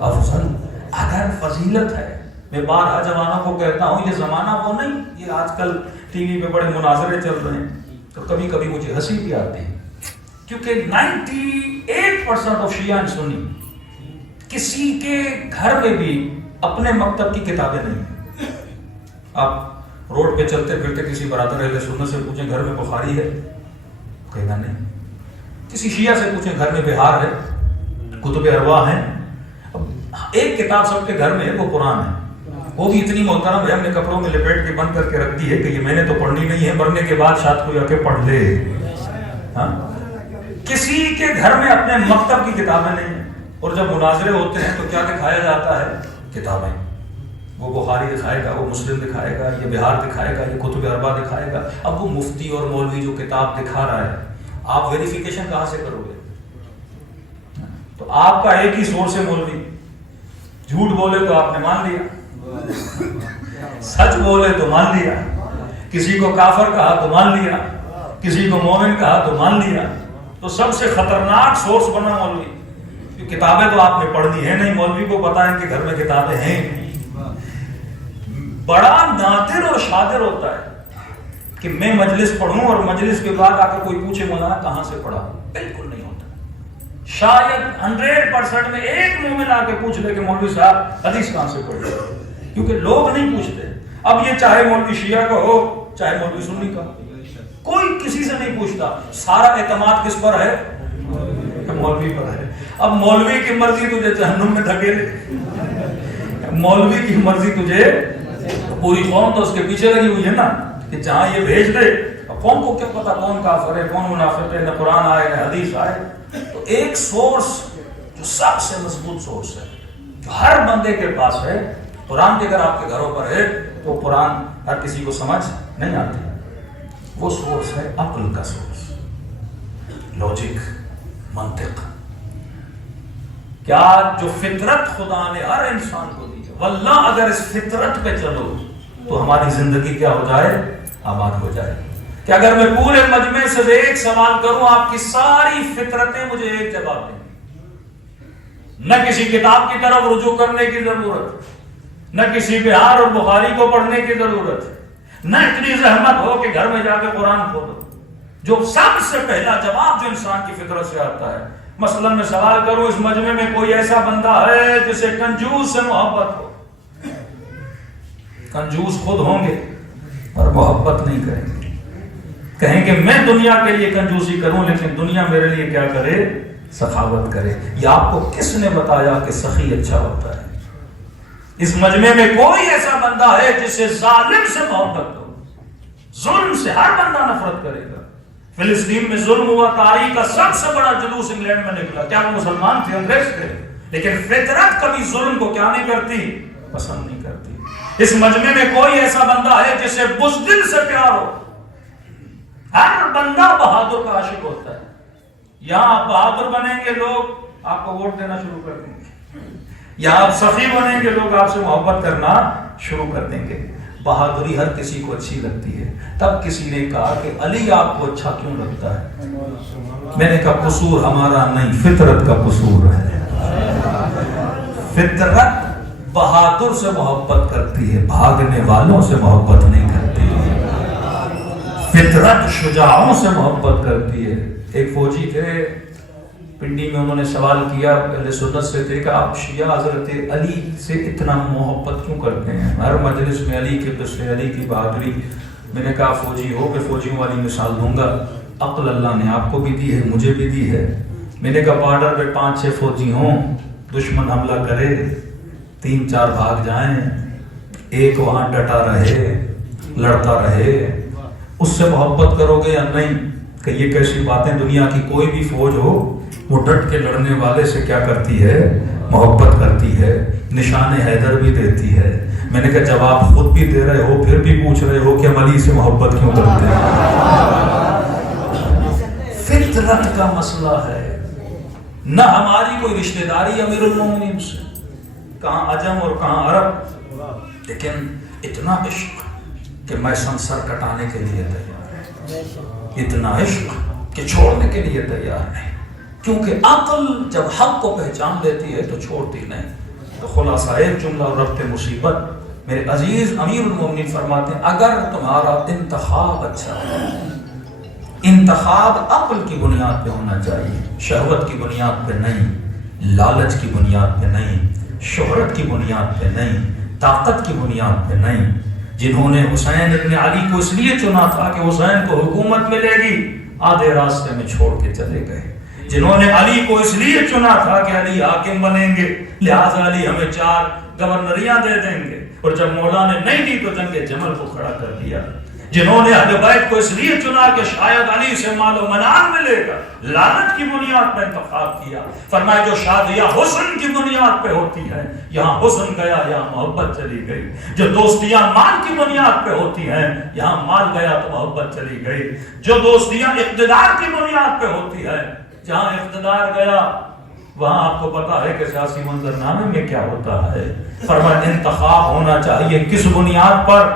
افضل. اگر فضیلت ہے، میں بارہا جوانوں کو کہتا ہوں یہ زمانہ وہ نہیں. یہ آج کل ٹی وی پہ بڑے مناظرے چل رہے ہیں تو کبھی کبھی مجھے ہنسی بھی آتی ہے، کیونکہ 98% آف شیعہ سنی کسی کے گھر میں بھی اپنے مکتب کی کتابیں نہیں. آپ روڈ پہ چلتے پھرتے کسی برادر اہل سنت سے پوچھیں گھر میں بخاری ہے، کہے گا نہیں. کسی شیعہ سے پوچھیں گھر میں بہار ہے، کتب ارواح ہیں. ایک کتاب سب کے گھر میں ہے، وہ قرآن ہے. وہ بھی اتنی محترم ہے، ہم نے کپڑوں میں لپیٹ کے بند کر کے رکھ دی ہے کہ یہ میں نے تو پڑھنی نہیں ہے، مرنے کے بعد شاید کوئی آ کے پڑھ لے. کسی کے گھر میں اپنے مکتب کی کتابیں نہیں ہیں. اور جب مناظرے ہوتے ہیں تو کیا دکھایا جاتا ہے؟ کتابیں. وہ بخاری دکھائے گا، وہ مسلم دکھائے گا، یہ بہار دکھائے گا، یہ کتب اربع دکھائے گا. اب وہ مفتی اور مولوی جو کتاب دکھا رہا ہے، آپ ویریفیکیشن کہاں سے کرو گے؟ تو آپ کا ایک ہی سورس ہے مولوی. جھوٹ بولے تو آپ نے مان لیا، سچ بولے تو مان لیا. کسی کو کافر کہا تو مان لیا، کسی کو مومن کہا تو مان لیا. تو سب سے خطرناک سورس بنا مولوی. کتابیں تو آپ نے پڑھنی ہے نہیں، مولوی کو پتا ہے کہ گھر میں کتابیں ہیں. بڑا نادر اور شادر ہوتا ہے کہ میں مجلس پڑھوں اور مجلس کے بعد آ کر کوئی پوچھے مولانا کہاں سے پڑھا. بالکل نہیں ہوتا. شاید 100% میں ایک مومن آ کے پوچھ لے کہ مولوی صاحب حدیث کہاں سے پڑھی، کیونکہ لوگ نہیں پوچھتے. اب یہ چاہے مولوی شیعہ کا ہو چاہے مولوی سنی کا، کوئی کسی سے نہیں پوچھتا، سارا اعتماد کس پر ہے؟ مولوی پر ہے۔ اب مولوی کی مرضی تجھے جہنم میں دھکیلے، مولوی کی مرضی تجھے، پوری قوم تو اس کے پیچھے لگی ہوئی ہے نا کہ جہاں یہ بھیج دے، قوم کو کیا پتا کون کافر ہے کون منافق ہے، نہ قرآن آئے نہ حدیث آئے۔ تو ایک سورس جو سب سے مضبوط سورس ہے، جو ہر بندے کے پاس ہے، قرآن کے اگر آپ کے گھروں پر ہے تو قرآن ہر کسی کو سمجھ نہیں آتی، وہ سورس ہے عقل کا سورس، لوجک، منطق۔ کیا جو فطرت خدا نے ہر انسان کو دی ہے، واللہ اگر اس فطرت پہ چلو تو ہماری زندگی کیا ہو جائے؟ آباد ہو جائے۔ کہ اگر میں پورے مجمع سے ایک سوال کروں، آپ کی ساری فطرتیں مجھے ایک جواب دیں، نہ کسی کتاب کی طرف رجوع کرنے کی ضرورت، نہ کسی بہار اور بخاری کو پڑھنے کی ضرورت، نہ اتنی زحمت ہو کہ گھر میں جا کے قرآن کھولو۔ جو سب سے پہلا جواب جو انسان کی فطرت سے آتا ہے، مثلا میں سوال کروں اس مجمع میں کوئی ایسا بندہ ہے جسے کنجوس سے محبت ہو؟ کنجوس خود ہوں گے اور محبت نہیں کریں گے، کہیں کہ میں دنیا کے لیے کنجوسی کروں لیکن دنیا میرے لیے کیا کرے؟ سخاوت کرے۔ یہ آپ کو کس نے بتایا کہ سخی اچھا ہوتا ہے؟ اس مجمع میں کوئی ایسا بندہ ہے جسے ظالم سے محبت ہو؟ ظلم سے ہر بندہ نفرت کرے گا۔ فلسطین میں ظلم ہوا، تاریخ کا سب سے بڑا جلوس انگلینڈ میں نکلا، کیا وہ مسلمان تھے؟ انگریز تھے، لیکن فطرت کبھی ظلم کو کیا نہیں کرتی؟ پسند نہیں کرتی۔ اس مجمع میں کوئی ایسا بندہ ہے جسے بزدل سے پیار ہو؟ ہر بندہ بہادر کا عاشق ہوتا ہے۔ یہاں آپ بہادر بنیں گے لوگ آپ کو ووٹ دینا شروع کر دیں گے، یہاں آپ سخی بنیں گے لوگ آپ سے محبت کرنا شروع کر دیں گے۔ بہادری ہر کسی کو اچھی لگتی ہے۔ تب کسی نے کہا کہ علی آپ کو اچھا کیوں لگتا ہے؟ میں نے کہا قصور ہمارا نہیں، فطرت کا قصور ہے۔ فطرت بہادر سے محبت کرتی ہے، بھاگنے والوں سے محبت نہیں کرتی۔ فطرت شجاعوں سے محبت کرتی ہے۔ ایک فوجی تھے پنڈی میں، انہوں نے سوال کیا اہل سنت سے تھے کہ آپ شیعہ حضرت علی سے اتنا محبت کیوں کرتے ہیں؟ ہر مجلس میں علی کے قصے، علی کی بہادری۔ میں نے کہا فوجی ہو کہ فوجیوں والی مثال دوں گا، عقل اللہ نے آپ کو بھی دی ہے مجھے بھی دی ہے۔ میں نے کہا بارڈر پہ 5-6 فوجی ہوں، دشمن حملہ کرے، 3-4 بھاگ جائیں، ایک وہاں ڈٹا رہے، لڑتا رہے، اس سے محبت کرو گے یا نہیں؟ کہ یہ کیسی باتیں، دنیا کی کوئی بھی فوج ہو وہ ڈٹ کے لڑنے والے سے کیا کرتی ہے؟ محبت کرتی ہے، نشان حیدر بھی دیتی ہے۔ میں نے کہا جب آپ خود بھی دے رہے ہو پھر بھی پوچھ رہے ہو کہ ہم علی سے محبت کیوں کرتے ہیں؟ فطرت کا مسئلہ ہے۔ نہ ہماری کوئی رشتہ داری امیر المومنین سے، کہاں عجم اور کہاں عرب، لیکن اتنا عشق کہ میں سر کٹانے کے لیے تیار ہے، اتنا عشق کہ چھوڑنے کے لیے تیار نہیں، کیونکہ عقل جب حق کو پہچان لیتی ہے تو چھوڑتی نہیں۔ تو خلاصہ ایک جملہ اور ربط مصیبت، میرے عزیز امیر المومنین فرماتے ہیں اگر تمہارا انتخاب اچھا ہے، انتخاب عقل کی بنیاد پہ ہونا چاہیے، شہوت کی بنیاد پہ نہیں، لالچ کی بنیاد پہ نہیں، شہرت کی بنیاد پہ نہیں، طاقت کی بنیاد پہ نہیں۔ جنہوں نے حسین ابن علی کو اس لیے چنا تھا کہ حسین کو حکومت ملے گی، آدھے راستے میں چھوڑ کے چلے گئے۔ جنہوں نے علی کو اس لیے چنا تھا کہ علی حاکم بنیں گے، لہٰذا علی ہمیں 4 گورنریاں دے دیں گے، اور جب مولا نے نہیں دی تو جنگ جمل کو کھڑا کر دیا۔ جنہوں نے اہل بیت کو اس لیے چنا کہ شاید علی سے مال و منال ملے گا، لعنت کی بنیاد پر انتخاب کیا۔ فرمایا جو شادیاں حسن کی بنیاد پہ ہوتی ہیں، یہاں حسن گیا یہاں محبت چلی گئی۔ جو دوستیاں مال کی بنیاد پہ ہوتی ہیں، یہاں مال گیا تو محبت چلی گئی۔ جو دوستیاں اقتدار کی بنیاد پہ ہوتی ہیں، جہاں اقتدار گیا وہاں آپ کو پتا ہے کہ سیاسی منظرنامے میں کیا ہوتا ہے۔ فرمایا انتخاب ہونا چاہیے کس بنیاد پر؟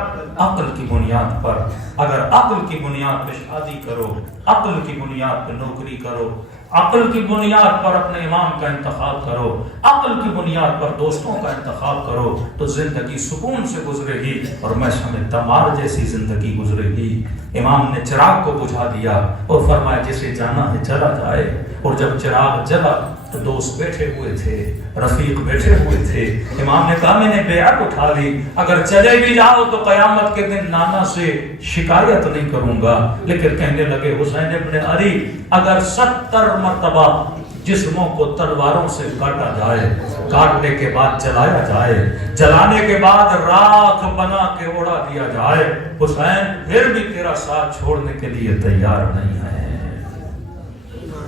عقل کی بنیاد پر۔ اگر عقل کی بنیاد پہ شادی کرو، عقل کی بنیاد پہ نوکری کرو، عقل کی بنیاد پر اپنے امام کا انتخاب کرو، عقل کی بنیاد پر دوستوں کا انتخاب کرو، تو زندگی سکون سے گزرے گی، اور میں سمجھتا مار جیسی زندگی گزرے گی۔ امام نے چراغ کو بجھا دیا اور فرمایا جسے جانا ہے چلا جائے، اور جب چراغ جلا تو دوست بیٹھے ہوئے تھے، رفیق بیٹھے ہوئے تھے. امام نے کہا میں نے بیعت اٹھا لی، اگر چلے بھی جاؤ تو قیامت کے دن نانا سے شکایت نہیں کروں گا. لیکن کہنے لگے حسین ابن علی اگر 70 مرتبہ جسموں کو تلواروں سے کاٹا جائے، کاٹنے کے بعد جلایا جائے، جلانے کے بعد راکھ بنا کے اڑا دیا جائے، حسین پھر بھی تیرا ساتھ چھوڑنے کے لیے تیار نہیں ہے.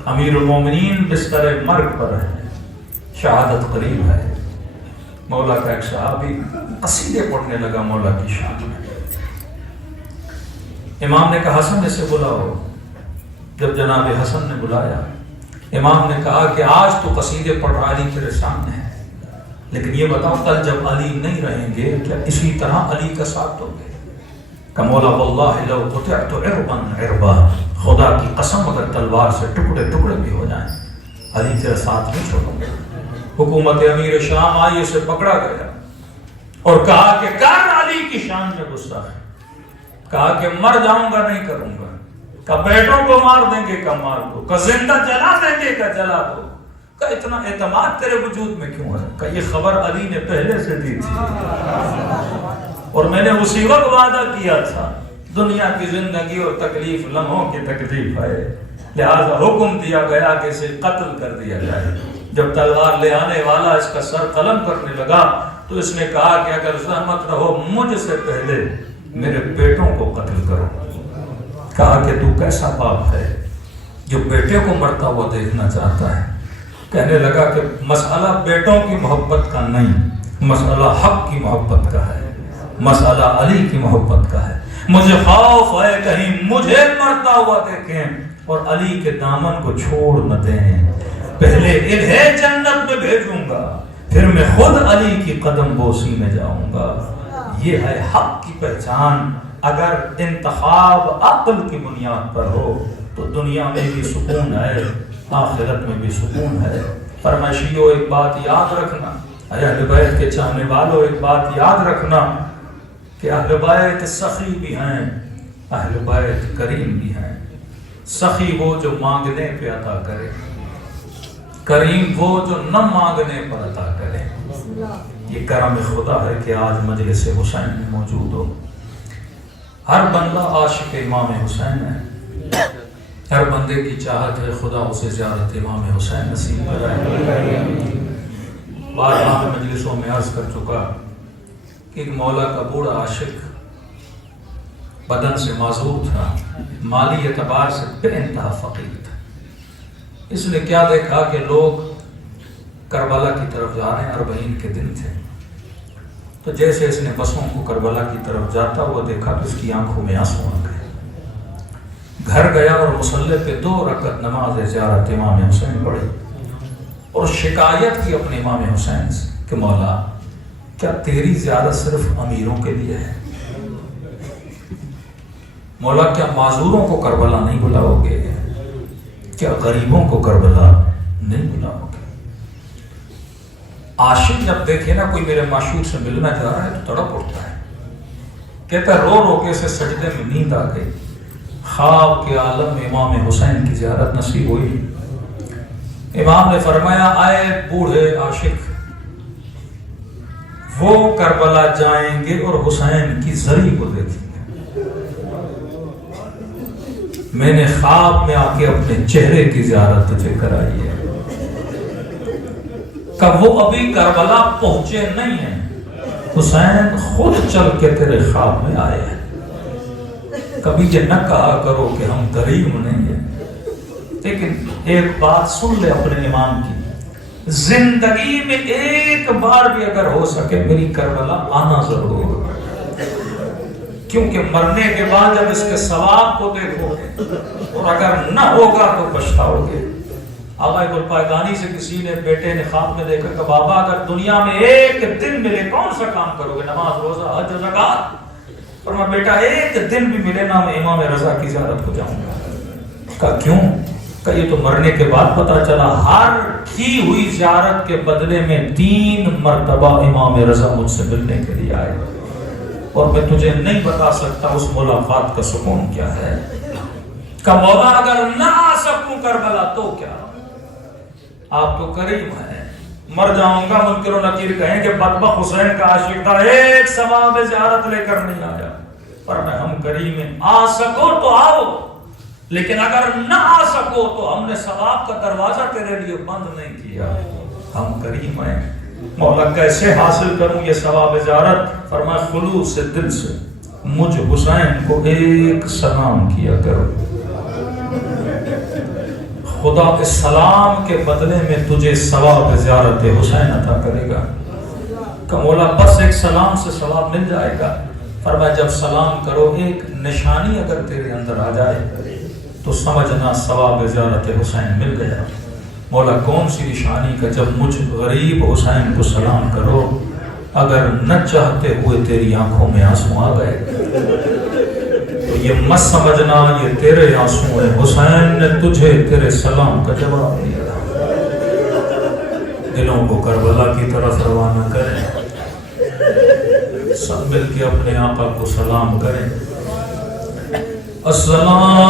امیر المومنین بستر مرگ پر ہے، شہادت قریب ہے. مولا کا ایک صحابی قصیدے پڑھنے لگا مولا کی شان میں. امام نے کہا حسن اسے بلاؤ. جب جناب حسن نے بلایا، امام نے کہا کہ آج تو قصیدے پڑھ رہا علی تیرے سامنے ہے، لیکن یہ بتاؤ کل جب علی نہیں رہیں گے کیا اسی طرح علی کا ساتھ دو گے؟ کہ مولا واللہ لو قطعت عربا عربا، خدا کی قسم اگر تلوار سے ٹکڑے ٹکڑے بھی ہو جائیں علی تیرا ساتھ نہیں چھوڑوں گا. حکومت امیر شام آئی، اسے پکڑا گیا اور کہا کہ کار علی کی شان میں غصہ ہے. کہا کہ مر جاؤں گا نہیں کروں گا، کہ بیٹوں کو مار دیں گے کہ مار دو، کہ زندہ جلا دیں گے کہ جلا دو، کہ اتنا اعتماد تیرے وجود میں کیوں ہے؟ کہ یہ خبر علی نے پہلے سے دی تھی اور میں نے اسی وقت وعدہ کیا تھا. دنیا کی زندگی اور تکلیف لمحوں کی تکلیف ہے، لہذا حکم دیا گیا کہ اسے قتل کر دیا جائے. جب تلوار لے آنے والا اس کا سر قلم کرنے لگا تو اس نے کہا کہ اگر زحمت رہو مجھ سے پہلے میرے بیٹوں کو قتل کرو. کہا کہ تو کیسا باپ ہے جو بیٹے کو مرتا ہوا دیکھنا چاہتا ہے؟ کہنے لگا کہ مسئلہ بیٹوں کی محبت کا نہیں، مسئلہ حق کی محبت کا ہے، مسئلہ علی کی محبت کا ہے. مجھے خوف ہے کہیں مجھے مرتا ہوا دیکھیں اور علی کے دامن کو چھوڑ نہ دیں. پہلے انہیں جنت میں بھیجوں گا، پھر میں خود علی کی قدم بوسی میں جاؤں گا. یہ ہے حق کی پہچان. اگر انتخاب عقل کی بنیاد پر ہو تو دنیا میں بھی سکون ہے، آخرت میں بھی سکون ہے. فرمائشیوں ایک بات یاد رکھنا، اہل بیت کے چاہنے والوں ایک بات یاد رکھنا کہ اہل بیت سخی بھی ہیں، اہل بیت کریم بھی ہیں. سخی وہ جو مانگنے پہ عطا کرے، کریم وہ جو نہ مانگنے پر عطا کرے. یہ کرم خدا ہے کہ آج مجلس حسین میں موجود ہو. ہر بندہ عاشق امام حسین ہے، ہر بندے کی چاہت ہے خدا اسے زیارت امام حسین نصیب کرائے. بارہا مجلسوں میں عرض کر چکا کہ ایک مولا کا بوڑھا عاشق بدن سے معذور تھا، مالی اعتبار سے بے انتہا فقیر تھا. اس نے کیا دیکھا کہ لوگ کربلا کی طرف جا رہے ہیں، 40 کے دن تھے. تو جیسے اس نے بسوں کو کربلا کی طرف جاتا ہوا دیکھا تو اس کی آنکھوں میں آنسو آ گئے. گھر گیا اور مصلی پہ 2 رکعت نماز زیارت امام حسین پڑھی اور شکایت کی اپنے امام حسین سے کہ مولا کیا تیری زیارت صرف امیروں کے لیے ہے؟ مولا کیا معذوروں کو کربلا نہیں بلاؤ گے؟ کیا غریبوں کو کربلا نہیں بلاؤ گے؟ عاشق جب دیکھے نا کوئی میرے معشوق سے ملنا چاہ رہا ہے تو تڑپ اٹھتا ہے. کہتا ہے رو رو کے اسے سجدے میں نیند آ گئی. خواب کے عالم میں امام حسین کی زیارت نصیب ہوئی. امام نے فرمایا آئے بوڑھے عاشق، وہ کربلا جائیں گے اور حسین کی زری کو دیکھیں گے. میں نے خواب میں آ کے اپنے چہرے کی زیارت تجھے کرائی ہے. کہ وہ ابھی کربلا پہنچے نہیں ہیں، حسین خود چل کے تیرے خواب میں آئے ہیں. کبھی یہ نہ کہا کرو کہ ہم غریب نہیں ہیں، لیکن ایک بات سن لے اپنے امام کی، زندگی میں ایک بار بھی اگر ہو سکے میری کربلا آنا ضرور، کیونکہ مرنے کے بعد جب اس کے ثواب کو دیکھو گے اور اگر نہ ہوگا تو پچھتاؤ گے. آقا گلپائگانی سے کسی نے بیٹے نے خواب میں دیکھا کہ بابا اگر دنیا میں ایک دن ملے کون سا کام کرو گے؟ نماز، روزہ، حج، زکات. فرمایا بیٹا ایک دن بھی ملے نا میں امام رضا کی زیارت کو جاؤں گا. کہا کیوں؟ کہ یہ تو مرنے کے بعد پتا چلا ہر کی ہوئی زیارت کے بدلے میں 3 مرتبہ امام رضا مجھ سے ملنے کے لیے آئے اور میں تجھے نہیں بتا سکتا اس ملاقات کا سکون کیا ہے. کہ مولا اگر نہ آ سکوں کربلا تو کیا، آپ تو کریم ہیں، مر جاؤں گا منکر و نکیر کہیں کہ بدبخت حسین کا عاشق تھا، ایک ثواب زیارت لے کر نہیں آیا۔ پر میں ہم کریم ہیں، آ سکو تو آؤ، لیکن اگر نہ آ سکو تو ہم نے ثواب کا دروازہ تیرے لیے بند نہیں کیا، ہم کریم ہیں۔ مولا کیسے حاصل کروں یہ ثواب زیارت؟ فرمایا خلوص سے دل سے مجھ حسین کو ایک سلام کیا کرو، خدا کے سلام کے بدلے میں تجھے ثواب زیارت حسین عطا کرے گا۔ کہ مولا بس ایک سلام سے ثواب مل جائے گا؟ فرمایا جب سلام کرو ایک نشانی اگر تیرے اندر آ جائے تو سمجھنا ثواب زیارت حسین مل گیا۔ مولا کون سی نشانی؟ کا جب مجھ غریب حسین کو سلام کرو، اگر نہ چاہتے ہوئے تیری آنکھوں میں آنسو آ گئے تو یہ مت سمجھنا یہ تیرے آنسو ہیں، حسین نے تجھے تیرے سلام کا جواب دیا۔ دلوں کو کربلا کی طرف روانہ کریں، سب مل کے اپنے آقا کو سلام کریں۔ السلام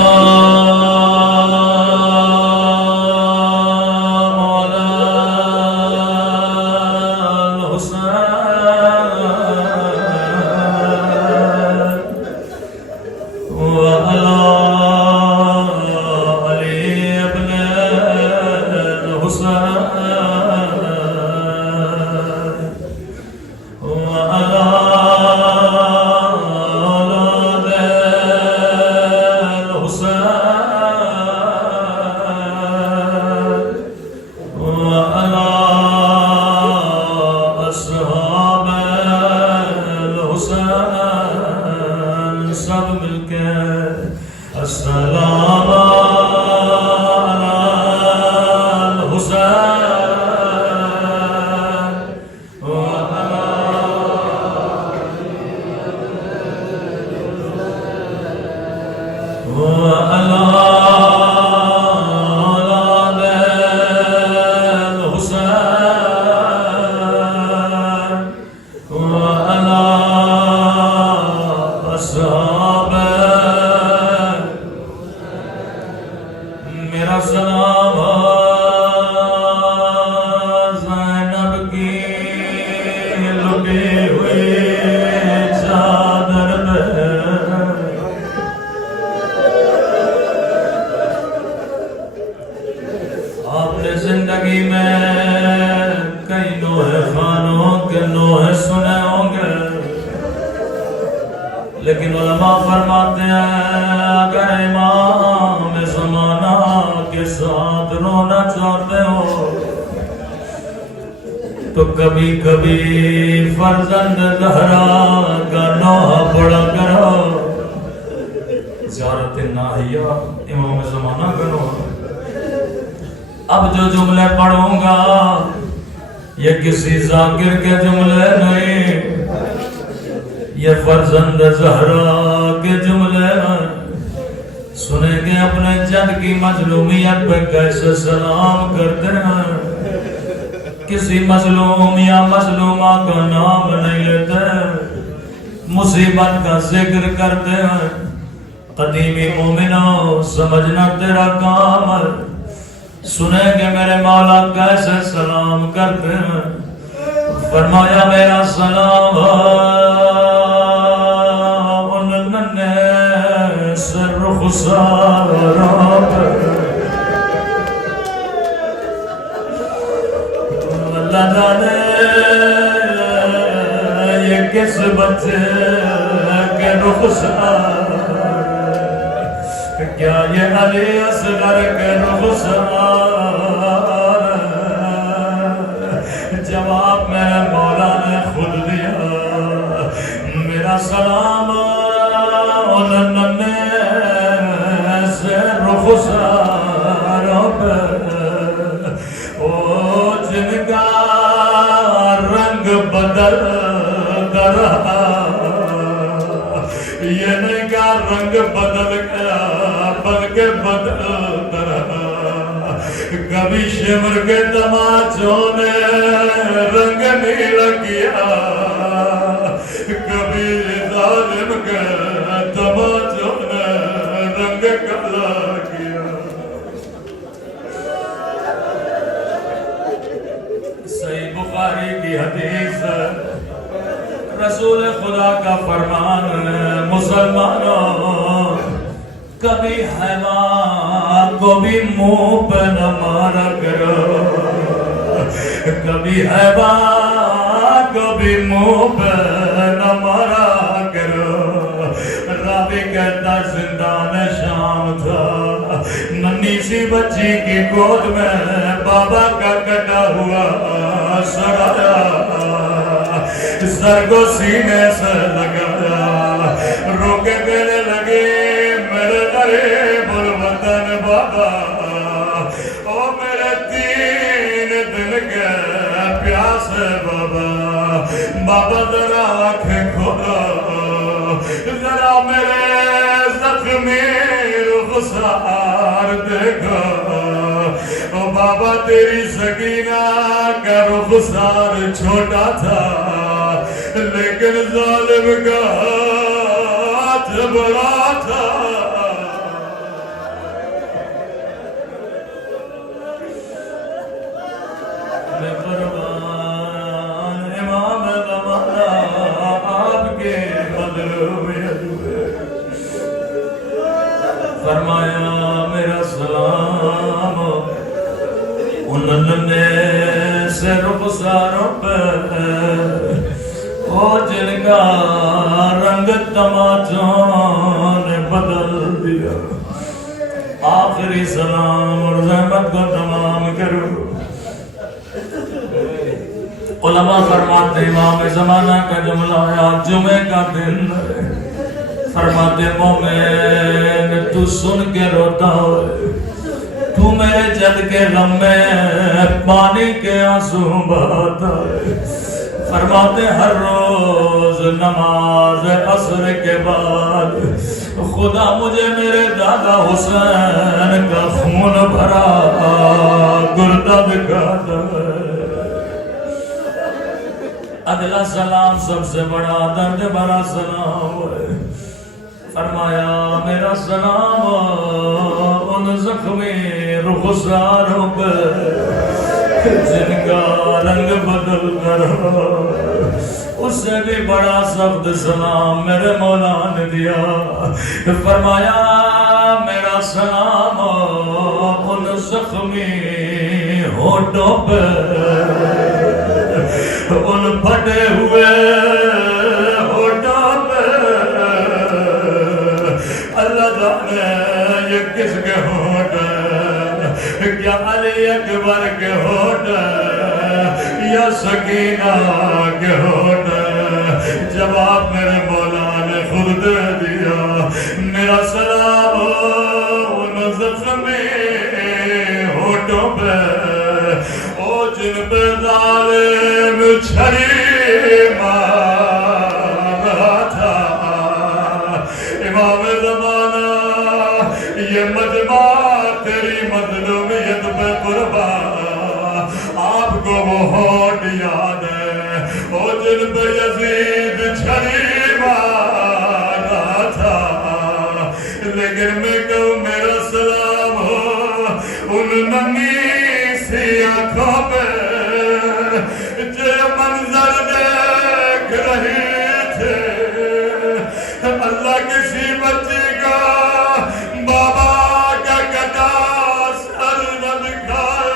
لیکن علماء فرماتے ہیں اگر امام زمانہ کے ساتھ رونا چاہتے ہو تو کبھی کبھی فرزند زہرا کا نوحہ پڑھا کرو، زیارت ناہیہ امام زمانہ کا نوحہ۔ اب جو جملے پڑھوں گا یہ کسی ذاکر کے جملے نہیں، یہ فرزند زہرا کے جملے سنیں گے اپنے جد کی مظلومیت پہ کیسے سلام کرتے ہیں، کسی مظلوم یا مظلومہ کا نام نہیں لیتے، مصیبت کا ذکر کرتے ہیں۔ قدیمی مومنوں سمجھنا تیرا کام ہے، سنیں گے میرے مولا کیسے سلام کرتے ہیں۔ فرمایا میرا سلام اللہ جانے یہ کس بچے کے رخسار، کیا یہ علی اصغر کے رخسار؟ جواب میرے مولا نے خود دیا، میرا سلام ان ننے سے رخساروں پہ، او جن کا رنگ بدل رہا، یہ نہیں کا رنگ بدل گیا بلکہ بدل رہا، کبھی شمر کے تماچوں نے رنگ نیلا کیا، کبھی ظالم کے تماچوں نے رنگ کالا کیا۔ حدیث رسول خدا کا فرمان ہے مسلمانوں کبھی حیوان کو بھی منہ پہ نہ مارا کرو کبھی حیوان کو بھی منہ پہ نہ مارا کرو راوی کہتا زندان شام تھا ننھی سی بچی کی گود میں بابا کا کٹا ہوا سر آیا سر کو سینے سے لگایا رو کے کہنے لگے میرے غریب الوطن بابا او میرے 3 دن کے پیاس بابا بابا ذرا آنکھیں کھولا ذرا میرے زخمی رخسار دیکھا او بابا تیری سکینہ کا رخسار چھوٹا تھا لیکن ظالم کا ہاتھ بڑا تھا میں قربان امام زمانہ آپ کے مظلومیت ہوئے فرمایا میرا سلام ان نے سے رخساروں پہ وہ جن کا رنگ تماچوں نے بدل دیا آخری سلام اور زحمت کو تمام کرو علماء فرماتے امام زمانہ کا جملہ ہے جمعہ کا دن فرماتے مومن تو سن کے روتا ہوئے تو میرے جد کے غم میں پانی کے آنسو بہاتا ہے فرماتے ہر روز نماز عصر کے بعد خدا مجھے میرے دادا حسین کا خون بھرا گردہ دکھاتا ہے اگلا سلام سب سے بڑا درد بھرا سلام ہے فرمایا میرا سلام ان زخمی رخساروں پہ جن کا رنگ بدل کر اس سے بھی بڑا سخت سلام میرے مولا نے دیا فرمایا میرا سلام ان زخمی ہونٹوں پہ ان پھٹے ہوئے ہونٹوں پہ اللہ جانے یہ کس کے ہونٹ کیا علی اکبر کے ہونٹ یا سکینہ کے ہونٹ جواب میرے مولا نے خود دے دیا میرا سلام ان زخمی ہونٹوں پہ او جن پہ ظالم چھری مار رہا تھا امام زمانہ یہ مجمع تیری مظلومیت پہ قربان آپ کو وہ ہونٹ یاد ہے او جن پہ یزید چھری مار رہا تھا لیکن میں کہوں میرا سلام ہو ان ننھی سی آنکھوں پہ جو منظر دیکھ رہی تھے اللہ کسی بچی کا بابا کا کٹا سر نہ دکھائے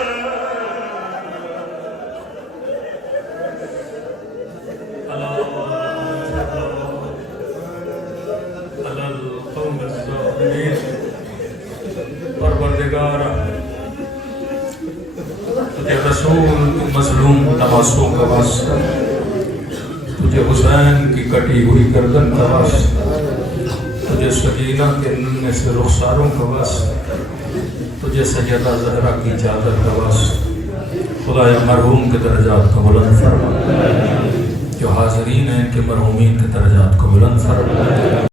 پروردگار تجھے رسول مظلوم تماسوں کا واسطہ تجھے حسین کی کٹی ہوئی گردن کا واسطہ تجھے سکینہ کے ننھے سے رخساروں کا واسطہ تجھے سیدہ زہرا کی چادر کا واسطہ خدایا مرحوم کے درجات کو بلند فرما جو حاضرین ہیں کہ مرحومین کے درجات کو بلند فرما